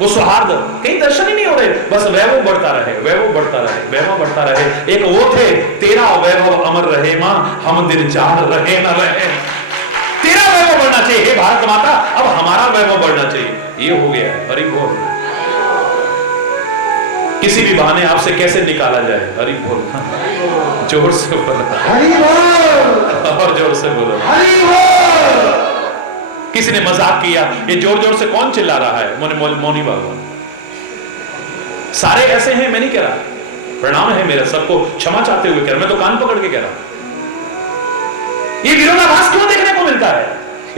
वो सौहार्द, कहीं दर्शन ही नहीं हो रहे। बस वैभव बढ़ता रहे, वैभव बढ़ता रहे, वैभव बढ़ता रहे। एक वो थे, तेरा वैभव अमर रहे मां, हम दिन चाह रहे न रहे। तेरा वैभव बढ़ना चाहिए हे भारत माता, अब हमारा वैभव बढ़ना चाहिए। ये हो गया है। हरि बोल। किसी भी बहाने आपसे कैसे निकाला जाए, हरि बोल। जोर से बोलो हरि बोल, और जोर से बोलो हरि बोल। किसी ने मजाक किया, ये जोर जोर से कौन चिल्ला रहा है? मौनी बाबा। सारे ऐसे हैं, मैं नहीं कह रहा, प्रणाम है मेरा, सबको क्षमा चाहते हुए कह रहा, मैं तो कान पकड़ के कह रहा। ये विरोधाभास क्यों देखने को मिलता है?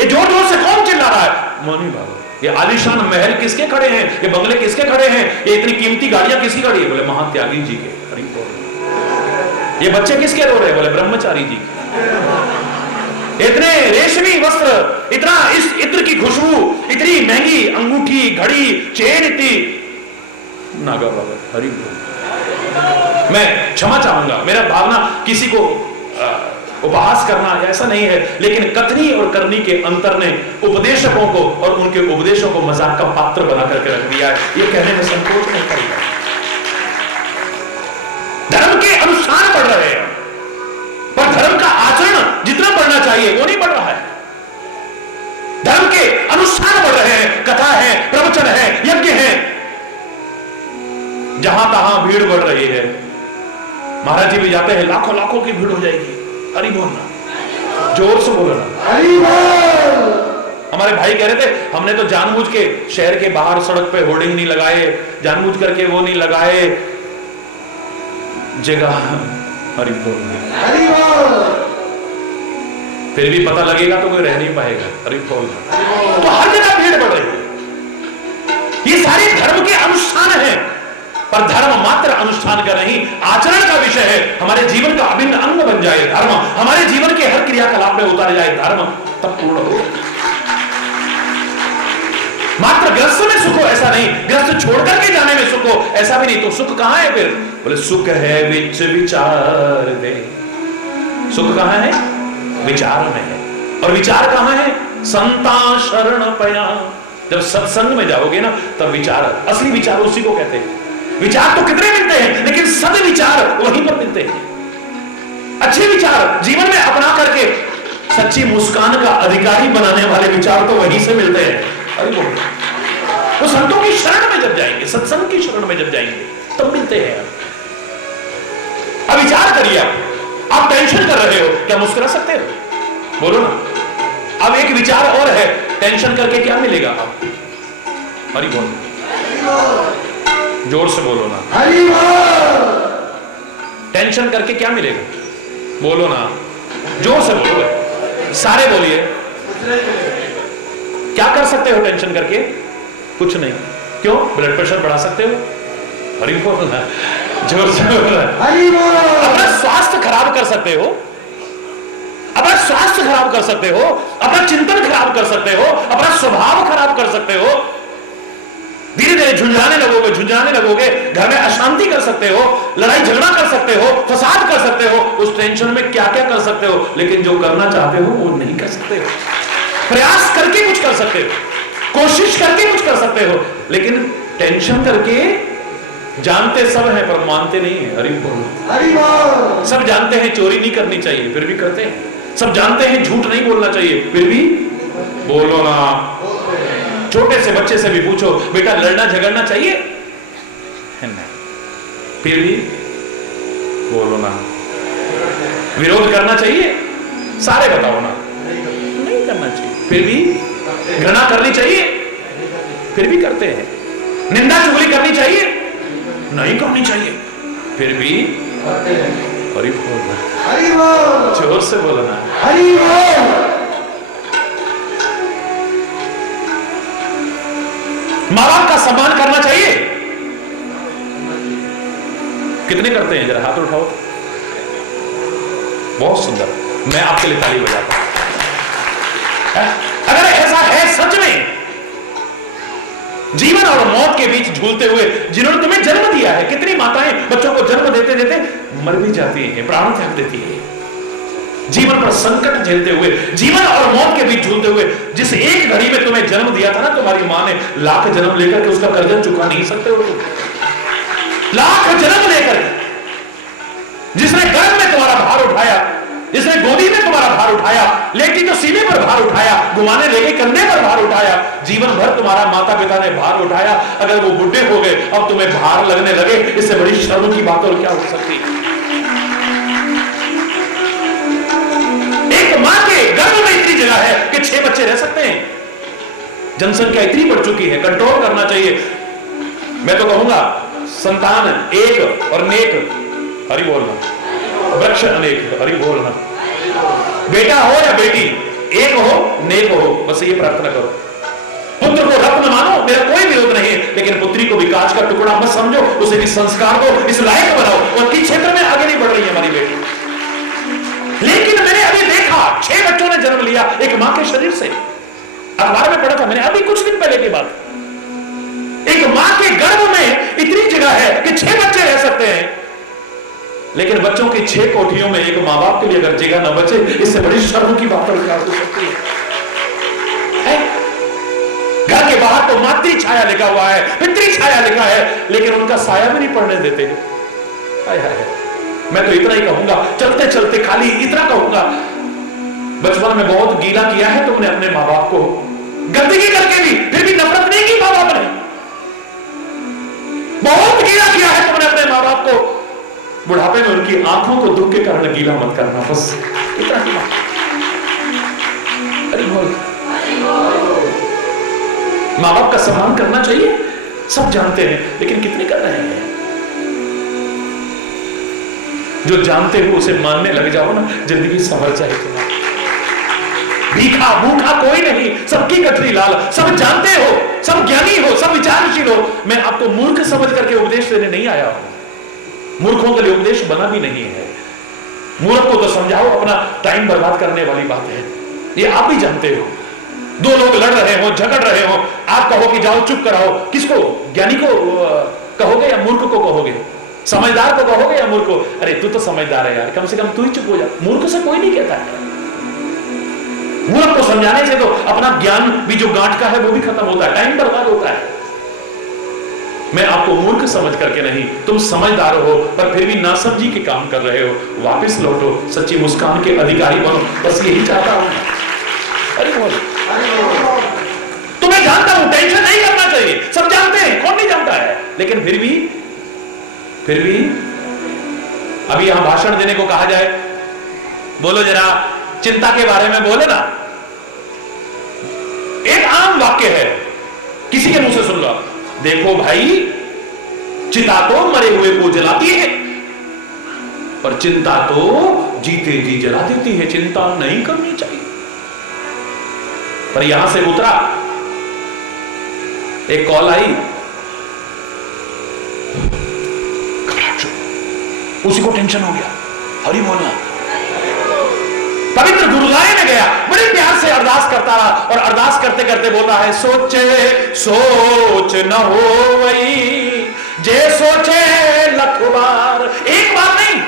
ये जोर जोर से कौन चिल्ला रहा है? मौनी बाबा। ये आलीशान महल किसके खड़े हैं? ये बंगले किसके खड़े हैं? ये इतनी कीमती गाड़ियां किसकी खड़ी है? बोले महात्यागी जी के। हरि बोल। ये बच्चे किसके रो रहे हैं? बोले ब्रह्मचारी जी के। इतने रेशमी वस्त्र, इतना इस इत्र की खुशबू, इतनी महंगी अंगूठी, घड़ी, चेन, इतनी नागा बाबा। हरि बोल। मैं क्षमा चाहूंगा, मेरा भावना किसी को उपहास करना ऐसा नहीं है, लेकिन कथनी और करनी के अंतर ने उपदेशकों को और उनके उपदेशों को मजाक का पात्र बना करके रख दिया है। ये कहने में संकोच नहीं करेगा। धर्म के अनुष्ठान बढ़ रहे हैं, पर धर्म का आचरण जितना बढ़ना चाहिए वो नहीं बढ़ रहा है। धर्म के अनुष्ठान बढ़ रहे हैं, कथा है, प्रवचन है, यज्ञ है, जहां तहां भीड़ बढ़ रही है। महाराज जी भी जाते हैं, लाखों लाखों की भीड़ हो जाएगी। हरि बोलना, जोर से बोलना हरि बोल। हमारे भाई कह रहे थे, हमने तो जानबूझ के शहर के बाहर सड़क पे होर्डिंग नहीं लगाए, जानबूझ करके वो नहीं लगाए जगह। हरि बोल, हरि बोल। फिर भी पता लगेगा तो कोई रह नहीं पाएगा। हरि बोल। तो हर जगह भीड़ बढ़ रही है। ये सारे धर्म के अनुष्ठान हैं, पर धर्म मात्र अनुष्ठान का नहीं, आचरण का विषय है। हमारे जीवन का अभिन्न अंग बन जाए धर्म, हमारे जीवन के हर क्रियाकलाप में उतारे जाए धर्म, तब पूर्ण हो। मात्र गृहस्थ में सुख हो ऐसा नहीं, गृहस्थ छोड़ करके जाने में सुख हो ऐसा भी नहीं। तो सुख कहां है फिर? बोले सुख है विच विचार में। सुख कहां है? विचार में है। और विचार कहां है? संता शरण पया। जब सत्संग में जाओगे ना, तब विचार, असली विचार उसी को कहते हैं। विचार तो कितने मिलते हैं, लेकिन सद विचार वहीं पर मिलते हैं। अच्छे विचार जीवन में अपना करके सच्ची मुस्कान का अधिकारी बनाने वाले विचार तो वहीं से मिलते हैं। अरे वो संतों की शरण में जब जाएंगे, सत्संग की शरण में जब जाएंगे, तब मिलते हैं। अब विचार करिए, आप टेंशन कर रहे हो, क्या मुस्कुरा सकते हो? बोलो ना। अब एक विचार और है, टेंशन करके क्या मिलेगा? आप हरि बोल, जोर से बोलो ना हरि बोल। टेंशन करके क्या मिलेगा? बोलो ना, जोर से बोलो, सारे बोलिए। क्या कर सकते हो टेंशन करके? कुछ नहीं। क्यों? ब्लड प्रेशर बढ़ा सकते हो। हरि बोल, जोर से बोलो हरि बोल। अपना स्वास्थ्य खराब कर सकते हो, अपना स्वास्थ्य खराब कर सकते हो, अपना चिंतन खराब कर सकते हो, अपना स्वभाव खराब कर सकते हो। धीरे धीरे झुंझलाने लगोगे, घर में अशांति कर सकते हो, लड़ाई झगड़ा कर सकते हो, फसाद कर सकते हो। उस टेंशन में क्या क्या कर सकते हो, लेकिन जो करना चाहते हो वो नहीं कर सकते हो। प्रयास करके कुछ कर सकते हो, कोशिश करके कुछ कर सकते हो, लेकिन टेंशन करके जानते सब हैं पर मानते नहीं है। हरि बोल। सब जानते हैं चोरी नहीं करनी चाहिए फिर भी करते हैं। सब जानते हैं झूठ नहीं बोलना चाहिए फिर भी बोलो ना। छोटे से बच्चे से भी पूछो बेटा लड़ना झगड़ना चाहिए नहीं, फिर भी बोलो ना। विरोध करना चाहिए सारे बताओ ना, नहीं करना चाहिए फिर भी। घृणा करनी चाहिए फिर भी करते हैं। निंदा चुगली करनी चाहिए नहीं करनी चाहिए फिर भी। हरि बोल, जोर से बोलना। हरि बोल। मां बाप का सम्मान करना चाहिए कितने करते हैं? जरा हाथ उठाओ। बहुत सुंदर, मैं आपके लिए ताली बजाता हूं। अगर ऐसा है सच में, जीवन और मौत के बीच झूलते हुए जिन्होंने तुम्हें जन्म दिया है, कितनी माताएं बच्चों को जन्म देते देते मर भी जाती हैं, प्राण त्याग देती है। जीवन पर संकट झेलते हुए, जीवन और मौत के बीच झूलते हुए, जिस एक घड़ी में तुम्हें जन्म दिया था ना तुम्हारी मां ने, लाख जन्म लेकर के उसका कर्जा चुका नहीं सकते हो। लाख जन्म लेकर जिसने गर्भ में तुम्हारा भार उठाया, जिसने गोदी में तुम्हारा भार उठाया, लेटी तो सीने पर भार उठाया, घुमाने ले गए कंधे पर भार उठाया, जीवन भर तुम्हारा माता पिता ने भार उठाया। अगर वो बुढ़े हो गए अब तुम्हें भार लगने लगे, इससे बड़ी शर्म की बात और क्या हो सकती है? एक मां के गर्भ में इतनी जगह है कि 6 बच्चे रह सकते हैं। जनसंख्या इतनी बढ़ चुकी है, कंट्रोल करना चाहिए। मैं तो कहूंगा संतान एक और नेक, हरि बोलना, वृक्ष अनेक, हरि बोलना। बेटा हो या बेटी, एक हो नेक हो, बस ये प्रार्थना करो। पुत्र को रत्न मानो, मेरा कोई विरोध नहीं है, लेकिन पुत्री को भी कांच का टुकड़ा मत समझो, उसे भी संस्कार दो, इस लायक बनाओ। और किस क्षेत्र में आगे नहीं बढ़ रही है हमारी बेटी, लेकिन मैंने अभी देखा 6 बच्चों ने जन्म लिया एक मां के शरीर से। अखबार में पढ़ा था मैंने अभी कुछ दिन पहले की बात। एक मां के गर्भ में इतनी जगह है कि 6 बच्चे रह सकते हैं, लेकिन बच्चों की 6 कोठियों में एक मां बाप के लिए अगर जगह न बचे, इससे बड़ी शर्म की बात और क्या हो सकती है? घर के बाहर तो मातृ छाया लिखा हुआ है, पितृ छाया लिखा है, लेकिन उनका साया भी नहीं पड़ने देते। हाय हाय, मैं तो इतना ही कहूंगा, चलते चलते खाली इतना कहूंगा, बचपन में बहुत गीला किया है तुमने अपने मां बाप को, गंदगी करके भी, फिर भी नफरत नहीं की मां बाप ने। बहुत गीला किया है तुमने अपने मां बाप को, बुढ़ापे में उनकी आंखों को दुख के कारण गीला मत करना, बस इतना ही। अरे बोल, मां बाप का सम्मान करना चाहिए, सब जानते हैं, लेकिन कितने कर रहे हैं? जो जानते हो उसे मानने लग जाओ ना, जिंदगी संभल जाए तुम्हारी। भीखा भूखा कोई नहीं, सबकी कटरी लाल। सब जानते हो, सब ज्ञानी हो, सब विचारशील हो। मैं आपको मूर्ख समझ करके उपदेश देने नहीं आया हूं, मूर्खों के लिए उपदेश बना भी नहीं है। मूर्ख को तो समझाओ, अपना टाइम बर्बाद करने वाली बात है, ये आप भी जानते हो। 2 लोग लड़ रहे हो, झगड़ रहे हो, आप कहो कि जाओ चुप कराओ, किसको? ज्ञानी को कहोगे या मूर्ख को कहोगे? समझदार को कहोगे या मूर्ख को? अरे तू तो समझदार है यार, कम से कम तू ही चुप हो जा। मूर्ख से कोई नहीं कहता है। मूर्ख को समझाने से तो अपना ज्ञान भी जो गांठ का है वो भी खत्म होता है, टाइम बर्बाद होता है। मैं आपको मूर्ख समझ करके नहीं, तुम समझदार हो पर फिर भी नासमझी के काम कर रहे हो, वापस लौटो, सच्ची मुस्कान के अधिकारी बनो, बस यही चाहता हूं। अरे बोल, तो मैं जानता हूं टेंशन नहीं करना चाहिए, सब जानते हैं, कौन नहीं जानता है, लेकिन फिर भी अभी यहां भाषण देने को कहा जाए, बोलो जरा चिंता के बारे में बोले ना। एक आम वाक्य है, किसी के मुंह से सुन लो, देखो भाई चिता तो मरे हुए को जलाती है, पर चिंता तो जीते जी जला देती है। चिंता नहीं करनी चाहिए। पर यहां से उतरा, एक कॉल आई, उसी को टेंशन हो गया। हरि बोलना। पवित्र गुरुद्वारे में गया, बड़े प्यार से अरदास करता रहा, और अरदास करते करते बोलता है, सोचे सोच न हो वही, जे सोचे लख बार। एक बार नहीं,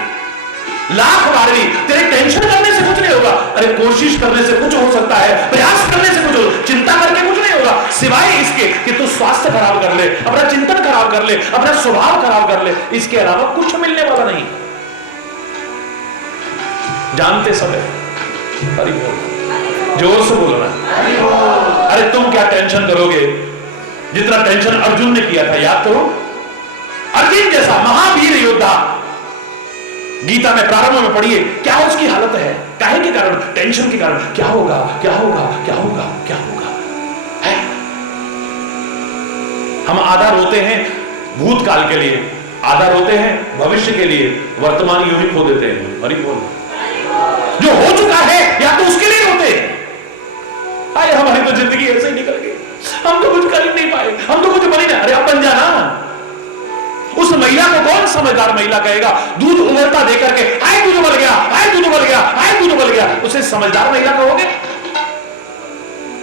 लाख बार भी। तेरे टेंशन करने से कुछ नहीं होगा, अरे कोशिश करने से कुछ हो सकता है, प्रयास करने से कुछ हो, चिंता करके कुछ नहीं होगा। सिवाय इसके कि तू स्वास्थ्य खराब कर ले, अपना चिंतन खराब कर ले, अपना स्वभाव खराब कर ले, इसके अलावा कुछ मिलने वाला नहीं। जानते सब है। हरि बोल, जोर से बोलो ना। अरे तुम क्या टेंशन करोगे जितना टेंशन अर्जुन ने किया था, याद करो। अर्जुन जैसा महावीर योद्धा, गीता में प्रारंभ में पढ़िए क्या उसकी हालत है, काहे के कारण, टेंशन के कारण, क्या होगा क्या होगा क्या होगा क्या होगा है? हम आधा रोते हैं भूतकाल के लिए, आधा रोते हैं भविष्य के लिए, वर्तमान यूं ही खो देते हैं। हरि बोल। जो हो चुका है या तो उसके लिए रोते हैं, अरे हमारी तो जिंदगी ऐसे ही निकल गई, हम तो कुछ कर ही नहीं पाए, हम तो कुछ बनी ना। अरे अब बन जाना। उस महिला को कौन समझदार महिला कहेगा, दूध उबलता देकर के आए दूध उबल गया, आए दूध उबल गया, आए दूध उबल गया, उसे समझदार महिला कहोगे?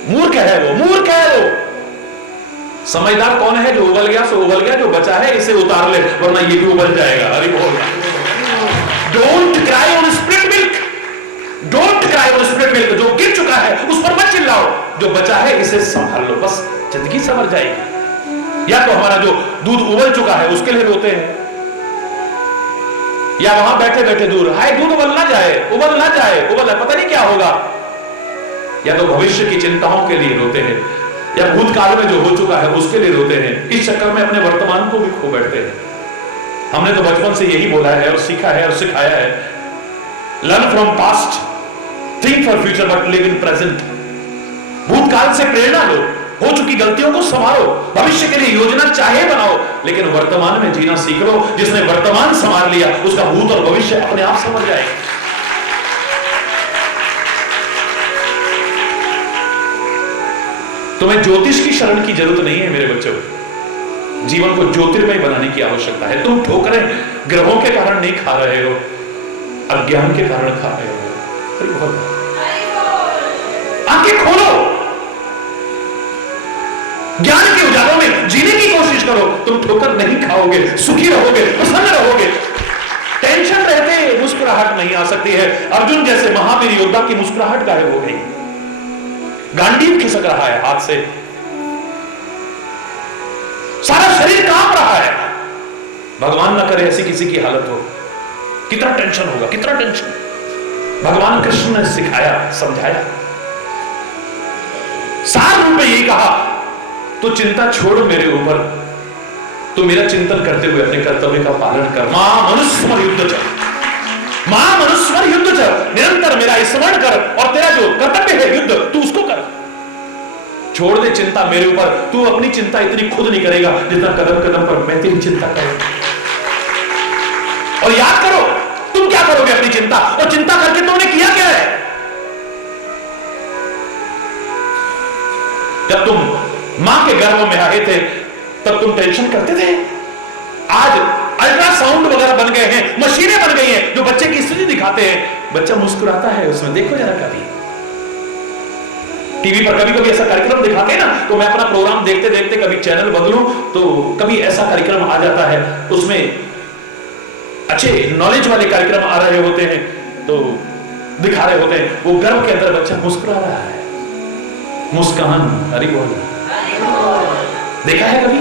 मूर्ख है वो, मूर्ख है वो। समझदार कौन है? जो उबल गया सो उबल गया, जो बचा है इसे उतार ले वरना ये भी उबल जाएगा। अरे बोल, don't cry on split milk, don't cry on split milk. जो गिर चुका है उस पर मत चिल्लाओ, जो बचा है इसे संभाल लो, बस जिंदगी संवर जाएगी। या तो हमारा जो दूध उबल चुका है उसके लिए रोते हैं, या वहां बैठे बैठे दूर, हाय दूध उबल ना जाए, उबल ना जाए, उबल है पता नहीं क्या होगा। या तो भविष्य की चिंताओं के लिए रोते हैं, या भूतकाल में जो हो चुका है उसके लिए रोते हैं। इस चक्कर में अपने वर्तमान को भी खो बैठते हैं। हमने तो बचपन से यही बोला है और सीखा है और सिखाया है, learn from past, think for future but live in present. भूतकाल से प्रेरणा लो, हो चुकी गलतियों को संभालो, भविष्य के लिए योजना चाहे बनाओ, लेकिन वर्तमान में जीना सीख लो। जिसने वर्तमान संभाल लिया उसका भूत और भविष्य अपने आप समझ जाएगा। तुम्हें ज्योतिष की शरण की जरूरत नहीं है मेरे बच्चों, जीवन को ज्योतिर्मय बनाने की आवश्यकता है। तुम ठोकरें ग्रहों के कारण नहीं खा रहे हो, अज्ञान के कारण खा रहे हो। आंखें खोलो, ज्ञान के उजालों में जीने की कोशिश करो, तुम ठोकर नहीं खाओगे, सुखी रहोगे, प्रसन्न रहोगे। टेंशन रहते मुस्कुराहट नहीं आ सकती है। अर्जुन जैसे महावीर योद्धा की मुस्कुराहट गायब हो गई, गांडीव खिसक रहा है हाथ से, सारा शरीर कांप रहा है। भगवान ना करे ऐसी किसी की हालत हो, कितना टेंशन होगा, कितना टेंशन। भगवान कृष्ण ने सिखाया, समझाया, सार रूप में यही कहा, तो चिंता छोड़ मेरे ऊपर, तो मेरा चिंतन करते हुए अपने कर्तव्य का पालन कर। मां मनुस्मर युद्ध चल, मां मनुस्मर युद्ध चल, निरंतर मेरा स्मरण कर और तेरा जो कर्तव्य है युद्ध तू उसको कर। छोड़ दे चिंता मेरे ऊपर, तू अपनी चिंता इतनी खुद नहीं करेगा जितना कदम कदम पर मैं तेरी चिंता करूंगा। और याद करो तुम क्या करोगे अपनी चिंता, और चिंता करके तुमने किया क्या है। जब तुम मां के गर्भ में आए थे तब तुम टेंशन करते थे। आज अल्ट्रासाउंड वगैरह बन गए हैं, मशीनें बन गई हैं जो बच्चे की स्थिति दिखाते हैं, बच्चा मुस्कुराता है उसमें। देखो जरा, कभी टीवी पर कभी कभी ऐसा कार्यक्रम दिखाते हैं ना, तो मैं अपना प्रोग्राम देखते देखते कभी चैनल बदलूं तो कभी ऐसा कार्यक्रम आ जाता है, उसमें अच्छे नॉलेज वाले कार्यक्रम आ रहे होते हैं, तो दिखा रहे होते हैं वो गर्भ के अंदर बच्चा मुस्कुरा रहा है, मुस्कान। हरि बोल, देखा है कभी?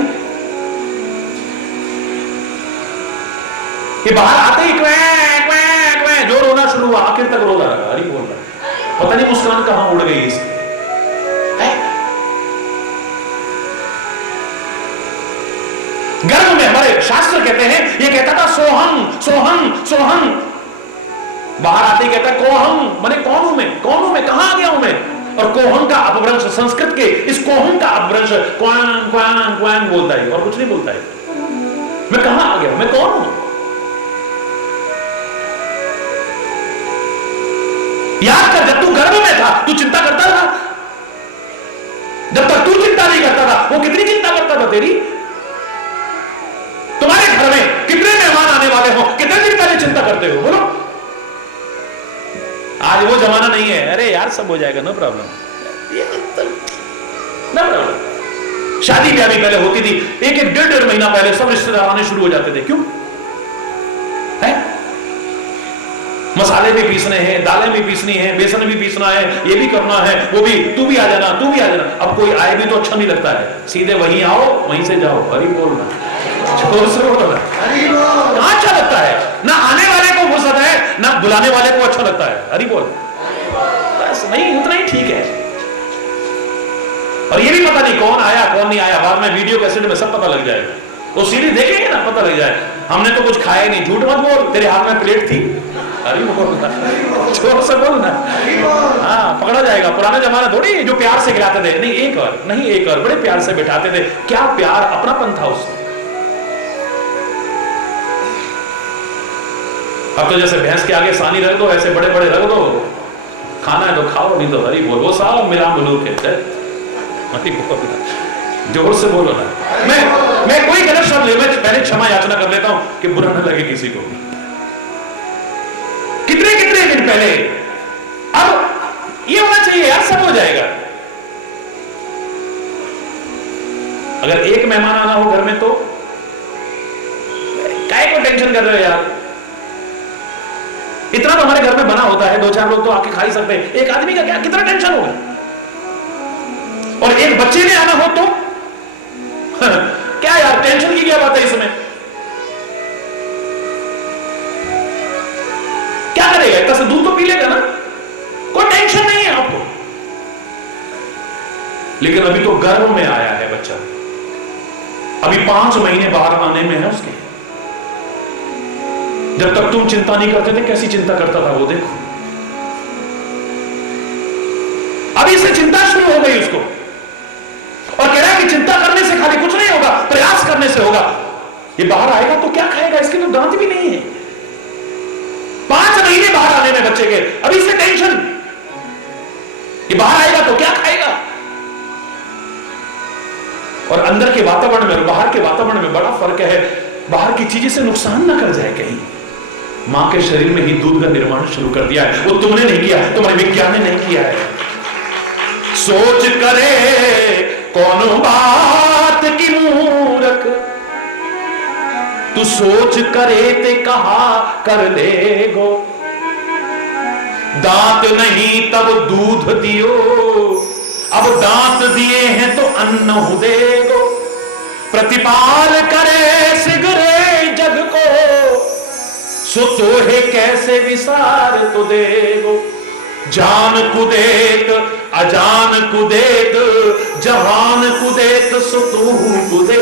ये बाहर आते ही क्वैं क्वैं क्वैं जो रोना शुरू हुआ, आखिर तक रो रहा है। हरि बोल रहा, पता नहीं मुस्कान कहां उड़ गई इसकी। गर्भ में हमारे शास्त्र कहते हैं, ये कहता था सोहम सोहम सोहम, बाहर आते ही कहता कोहम, माने कौन हूं मैं, कौन हूं मैं, कहां आ गया हूं मैं। और कोहम का अपभ्रंश, संस्कृत के इस कोहम का अपभ्रंश क्वांग क्वांग क्वांग बोलता है और कुछ नहीं बोलता है। मैं कहां आ गया, मैं कौन हूं। याद कर, जब तू गर्भ में था तू चिंता करता था, जब तक तू चिंता नहीं करता था वो कितनी चिंता करता था तेरी। तुम्हारे घर में कितने मेहमान आने वाले हो, कितने दिन पहले चिंता करते हो, बोलो। आज वो जमाना नहीं है, अरे यार सब हो जाएगा, नो प्रॉब्लम, नो प्रॉब्लम। शादी ब्याह भी पहले होती थी, एक एक डेढ़ डेढ़ महीना पहले सब रिश्तेदार आने शुरू हो जाते थे। क्यों है? मसाले भी पीसने हैं, दालें भी पीसनी है, बेसन भी पीसना है, ये भी करना है, वो भी, तू भी आ जाना, तू भी आ जाना। अब कोई आए भी तो अच्छा नहीं लगता है, सीधे वहीं आओ वहीं से जाओ। हरि बोलना, जोर से बोलना, अच्छा लगता है ना, आने वाले को फुर्सत है ना बुलाने वाले को अच्छा लगता है। हरि बोल, बस नहीं, उतना ही ठीक है। और ये भी पता नहीं कौन आया कौन नहीं आया, बाद में वीडियो कैसेट में सब पता लग जाएगा। वो सीरीज देखेंगे ना, पता लग जाए हमने तो कुछ खाया नहीं। झूठ मत बोल, तेरे हाथ में प्लेट थी। अरे बोलना, जोर से बोलना, हाँ पकड़ा जाएगा। पुराना जमाना थोड़ी जो प्यार से खिलाते थे, नहीं एक और, नहीं एक और, बड़े प्यार से बिठाते थे। क्या प्यार, अपनापन था उसमें। अब तो जैसे भैंस के आगे सानी रख दो, ऐसे बड़े बड़े रख दो, खाना है तो खाओ, नहीं तो हरी बोल। वो साहब मिला मिलू के जोर से बोलो ना। मैं कोई गलत शब्द, मैं पहले क्षमा याचना कर लेता हूं कि बुरा न लगे किसी को। कितने कितने दिन पहले, अब ये होना चाहिए यार, सब हो जाएगा। अगर एक मेहमान आना हो घर में तो काय को टेंशन कर रहे हो यार। इतना तो हमारे घर में बना होता है, 2-4 लोग तो आके खा ही सकते हैं। एक आदमी का क्या, कितना टेंशन होगा। और एक बच्चे ने आना हो तो क्या यार, टेंशन की क्या बात है इसमें। क्या करेगा, इतना से दूध तो पी लेगा ना, कोई टेंशन नहीं है आपको। लेकिन अभी तो गर्भ में आया है बच्चा, अभी 5 महीने बाहर आने में है उसके। जब तक तुम चिंता नहीं करते थे, कैसी चिंता करता था वो देखो। अभी से चिंता शुरू हो गई उसको, और कह रहा है कि चिंता करने से खाली कुछ नहीं होगा, प्रयास करने से होगा। ये बाहर आएगा तो क्या खाएगा, इसके तो दांत भी नहीं है। 5 महीने बाहर आने में बच्चे के, अभी से टेंशन। ये बाहर आएगा तो क्या खाएगा। और अंदर के वातावरण में और बाहर के वातावरण में बड़ा फर्क है। बाहर की चीजें से नुकसान ना कर जाए कहीं। मां के शरीर में ही दूध का निर्माण शुरू कर दिया है, वो तुमने नहीं किया, तुम्हारे विज्ञान ने नहीं किया है। सोच करे कौन बात की मूरख, तू सोच करे ते कहा कर लेगो। दांत नहीं तब दूध दियो, अब दांत दिए हैं तो अन्न हो देगो। प्रतिपाल करे सिगरे जग को, सो तोहे कैसे विसार तो देगो। जान कुदेत अजान कुदेत, जहान कुदेत सो तू कुदे।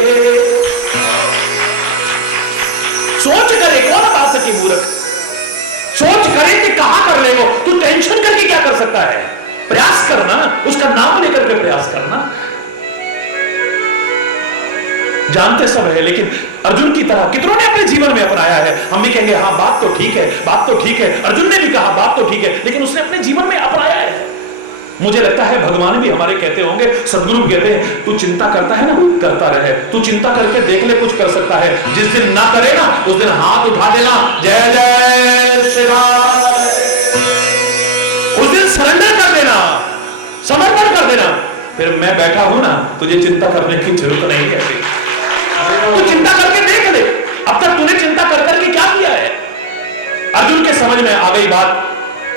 सोच करे कौन बात की मूर्ख, सोच करे कि कहां कर ले वो। तू टेंशन करके क्या कर सकता है, प्रयास करना, उसका नाम लेकर के प्रयास करना। जानते सब है, लेकिन अर्जुन की तरह कितनों ने अपने जीवन में अपनाया है। हम भी कहेंगे हाँ बात तो ठीक है, बात तो ठीक है, अर्जुन ने भी कहा बात तो ठीक है, लेकिन उसने अपने जीवन में अपनाया है। मुझे लगता है भगवान भी हमारे कहते होंगे, सदगुरु कहते हैं तू चिंता करता है ना, करता रहे, तू चिंता करके देख ले कुछ कर सकता है। जिस दिन ना करे ना उस दिन हाथ उठा देना, जय जय श्री राम, उस दिन सरेंडर कर देना, समर्पण कर देना। फिर मैं बैठा हूं ना, तुझे चिंता करने की जरूरत नहीं है। तू चिंता करके देख ले, अब तक तूने चिंता कर करके क्या किया है। अर्जुन के समझ में आ गई बात,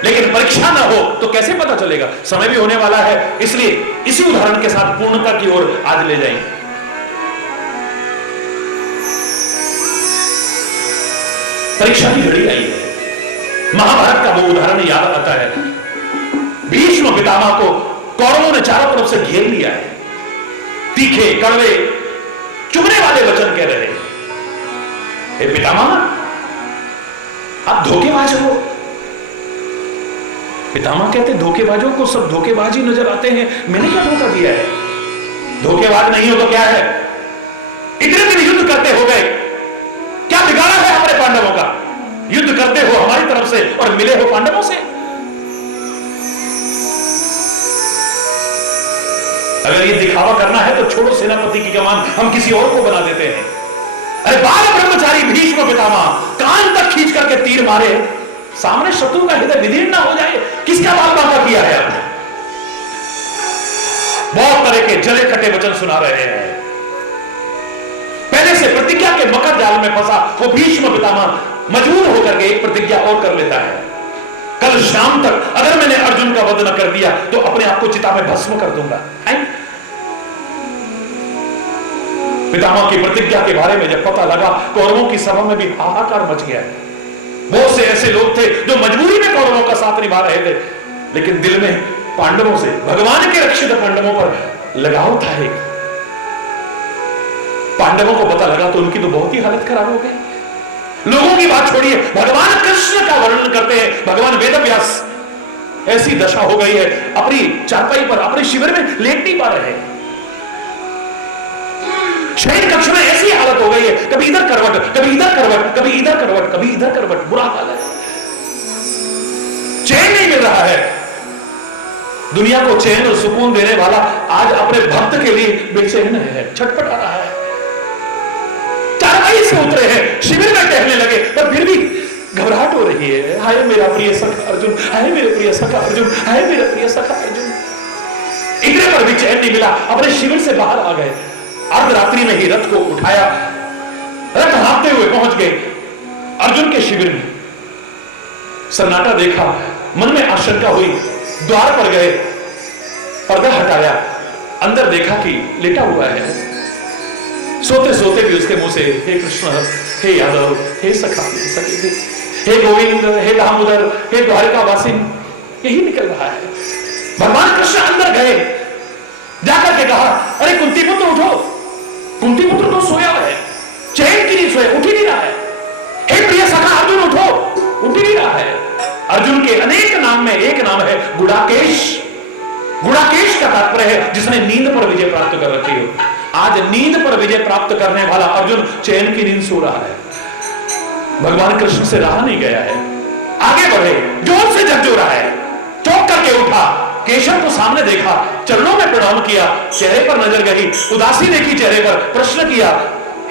लेकिन परीक्षा ना हो तो कैसे पता चलेगा। समय भी होने वाला है, इसलिए इसी उदाहरण के साथ पूर्णता की ओर आज ले जाएंगे। परीक्षा की घड़ी आई है। महाभारत का वो उदाहरण याद आता है। भीष्म पितामह को कौरवों ने चारों तरफ से घेर लिया है। तीखे कड़वे चुभने वाले वचन कह रहे हैं, हे पितामह आप धोखेबाज हो। पितामह कहते धोखेबाजों को सब धोखेबाजी नजर आते हैं, मैंने क्या धोखा दिया है। धोखेबाज नहीं हो तो क्या है, इतने दिन युद्ध करते हो गए, क्या बिगाड़ा है हमारे पांडवों का। युद्ध करते हो हमारी तरफ से और मिले हो पांडवों से। अगर ये दिखावा करना है तो छोड़ो सेनापति की कमान, हम किसी और को बना देते हैं। अरे बाल ब्रह्मचारी भीष्म पितामह कान तक खींच करके तीर मारे, सामने शत्रु का हृदय विदीर्ण ना हो जाए। किसका बाल बांका किया है आपने। बहुत तरह के जले कटे वचन सुना रहे हैं। पहले से प्रतिज्ञा के मकर जाल में फंसा वो भीष्म पितामह मजबूर होकर के एक प्रतिज्ञा और कर लेता है। कल शाम तक अगर मैंने अर्जुन का वध न कर दिया तो अपने आप को चिता में भस्म कर दूंगा। पितामह की प्रतिज्ञा के बारे में जब पता लगा, कौरवों की सभा में भी हाहाकार मच गया। बहुत से ऐसे लोग थे जो मजबूरी में कौरवों का साथ निभा रहे थे, लेकिन दिल में पांडवों से, भगवान के रक्षित पांडवों पर लगाव था। एक पांडवों को पता लगा तो उनकी तो बहुत ही हालत खराब हो गई। लोगों की बात छोड़िए, भगवान कृष्ण का वर्णन करते हैं भगवान वेदव्यास, ऐसी दशा हो गई है, अपनी चारपाई पर, अपने शिविर में लेट नहीं पा रहे हैं। शयन कक्ष में ऐसी हालत हो गई है, कभी इधर करवट, कभी इधर करवट, कभी इधर करवट, कभी इधर करवट, बुरा हाल है। चैन नहीं मिल रहा है। दुनिया को चैन और सुकून देने वाला आज अपने भक्त के लिए बेचैन है, छटपटा रहा है। चारपाई से उतरे हैं, शिविर में टहलने लगे, पर फिर भी घबराहट हो रही है। हाय मेरा प्रिय सखा अर्जुन, हाय मेरे प्रिय सखा अर्जुन, हाय मेरे प्रिय सखा अर्जुन। इतने पर भी चैन नहीं मिला, अपने शिविर से बाहर आ गए। अर्धरात्रि में ही रथ को उठाया, रथ हाँकते हुए पहुंच गए अर्जुन के शिविर में। सन्नाटा देखा, मन में आशंका हुई, द्वार पर गए, पर्दा हटाया, अंदर देखा कि लेटा हुआ है। सोते सोते भी उसके मुंह से हे कृष्ण, हे यादव, हे सखा, हे गोविंद, हे दामोदर, हे द्वारिका वासी, यही निकल रहा है। भगवान कृष्ण अंदर गए, जाकर के कहा, अरे कुंती पुत्र उठो। कुंती पुत्र तो सोया है, चैन की नहीं सोया, उठ ही नहीं रहा है। हे प्रिय सखा अर्जुन उठो, उठ ही नहीं रहा है। अर्जुन के अनेक नाम में एक नाम है गुड़ाकेश। गुड़ाकेश का तात्पर्य है जिसने नींद पर विजय प्राप्त कर रखी हो। आज नींद पर विजय प्राप्त करने वाला अर्जुन चैन की नींद सो रहा है। भगवान कृष्ण से रहा नहीं गया है, आगे बढ़े, जोर से झकझोरा है, चौंक करके उठा, केशव को सामने देखा, चरणों में प्रणाम किया, चेहरे पर नजर गई, उदासी देखी चेहरे पर, प्रश्न किया,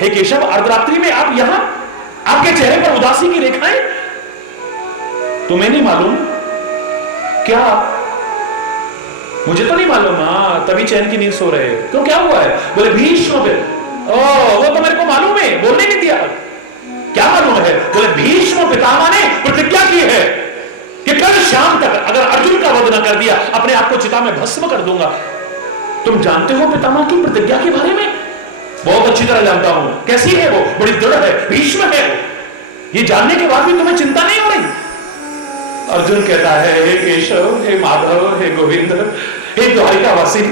हे केशव अर्धरात्रि में आप यहां, आपके चेहरे पर उदासी की रेखाएं, तुम्हें नहीं मालूम क्या? मुझे तो नहीं मालूम। हाँ, तभी चैन की नींद सो रहे हो। क्यों, क्या हुआ है? बोले भीष्म पे, वो तो मेरे को मालूम है, बोलने नहीं दिया। क्या मालूम है? बोले भीष्म पितामह ने प्रतिज्ञा की है कि कल शाम तक अगर अर्जुन का वध न कर दिया अपने आप को चिता में भस्म कर दूंगा। तुम जानते हो पितामह की प्रतिज्ञा के बारे में? बहुत अच्छी तरह जानता हूं। कैसी है वो? बड़ी दृढ़ है, भीष्म है वो। ये जानने के बाद भी तुम्हें चिंता नहीं हो रही? अर्जुन कहता है, हे केशव, हे माधव, हे गोविंद, हे द्वारिकावासी,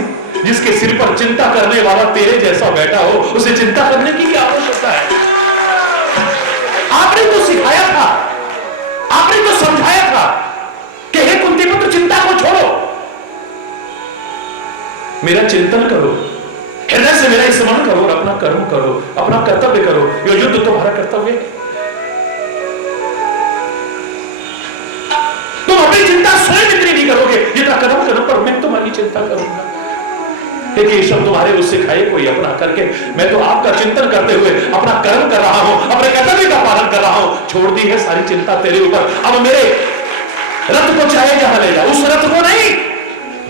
जिसके सिर पर चिंता करने वाला तेरे जैसा बैठा हो, उसे चिंता करने की क्या आवश्यकता है? आपने तो सिखाया था, आपने तो समझाया था कि हे कुंती पुत्र चिंता को छोड़ो, मेरा चिंतन करो, हृदय से मेरा स्मरण करो और अपना कर्म करो, अपना कर्तव्य करो। यह युद्ध तुम्हारा कर्तव्य है। तुम अपनी चिंता स्वयं इतनी नहीं करोगे जितना कदम कदम पर मैं तुम्हारी चिंता करूंगा। हे केशव, तुम्हारे उस सिखाए कोई अपना करके मैं तो आपका चिंतन करते हुए अपना कर्म कर रहा हूं, अपने कर्तव्य का पालन कर रहा हूं। छोड़ दी है सारी चिंता तेरे ऊपर। अब मेरे रथ को चाहे जहां ले जा, उस रथ को नहीं,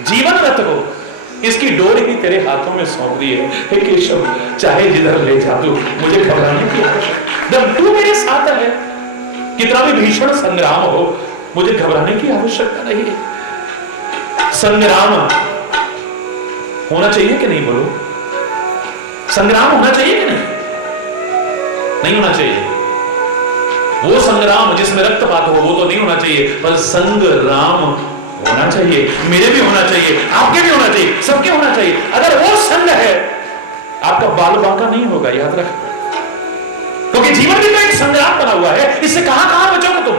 जीवन रथ को, इसकी डोर ही तेरे हाथों में सौंप दी है। हे केशव, चाहे जिधर ले जा तू, मुझे घबराने की आवश्यकता, जब तू मेरे साथ है, कितना भी भीषण संग्राम हो, मुझे घबराने की आवश्यकता नहीं है। संग्राम होना चाहिए कि नहीं? बोलो, संग्राम होना चाहिए कि नहीं? नहीं होना चाहिए। वो संग्राम जिसमें रक्तपात हो वो तो नहीं होना चाहिए, पर संग्राम होना चाहिए। मेरे भी होना चाहिए, आपके भी होना चाहिए, सबके होना चाहिए। अगर वो संग है, आपका बाल बांका नहीं होगा, याद रख, क्योंकि जीवन भी तो एक संग्राम बना हुआ है। इससे कहां कहां बचोगे तुम?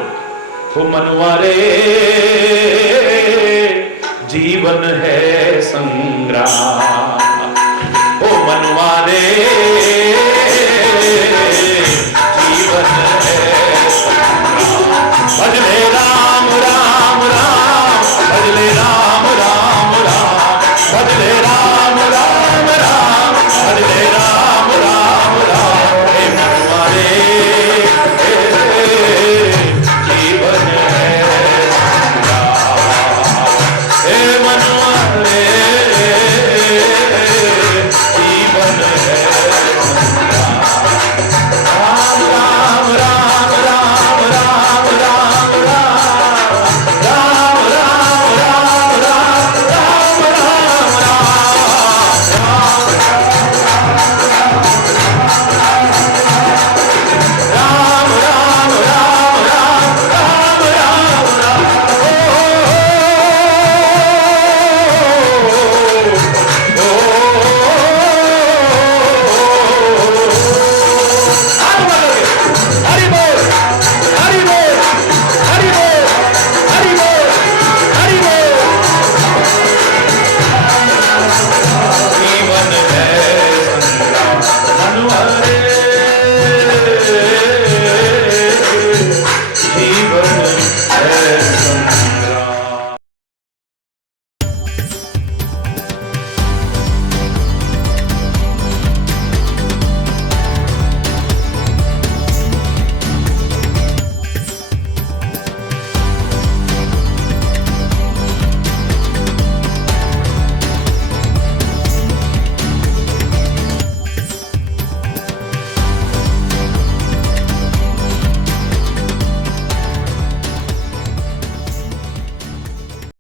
हो मनवारे, जीवन है संग्राम, ओ मनवारे, जीवन है संग्राम। भजले राम राम राम, भजले राम राम राम, भजले राम राम राम, भजले राम राम राम। हे मनवारे, जीवन है संग्राम, हे मनवारे, जीवन है है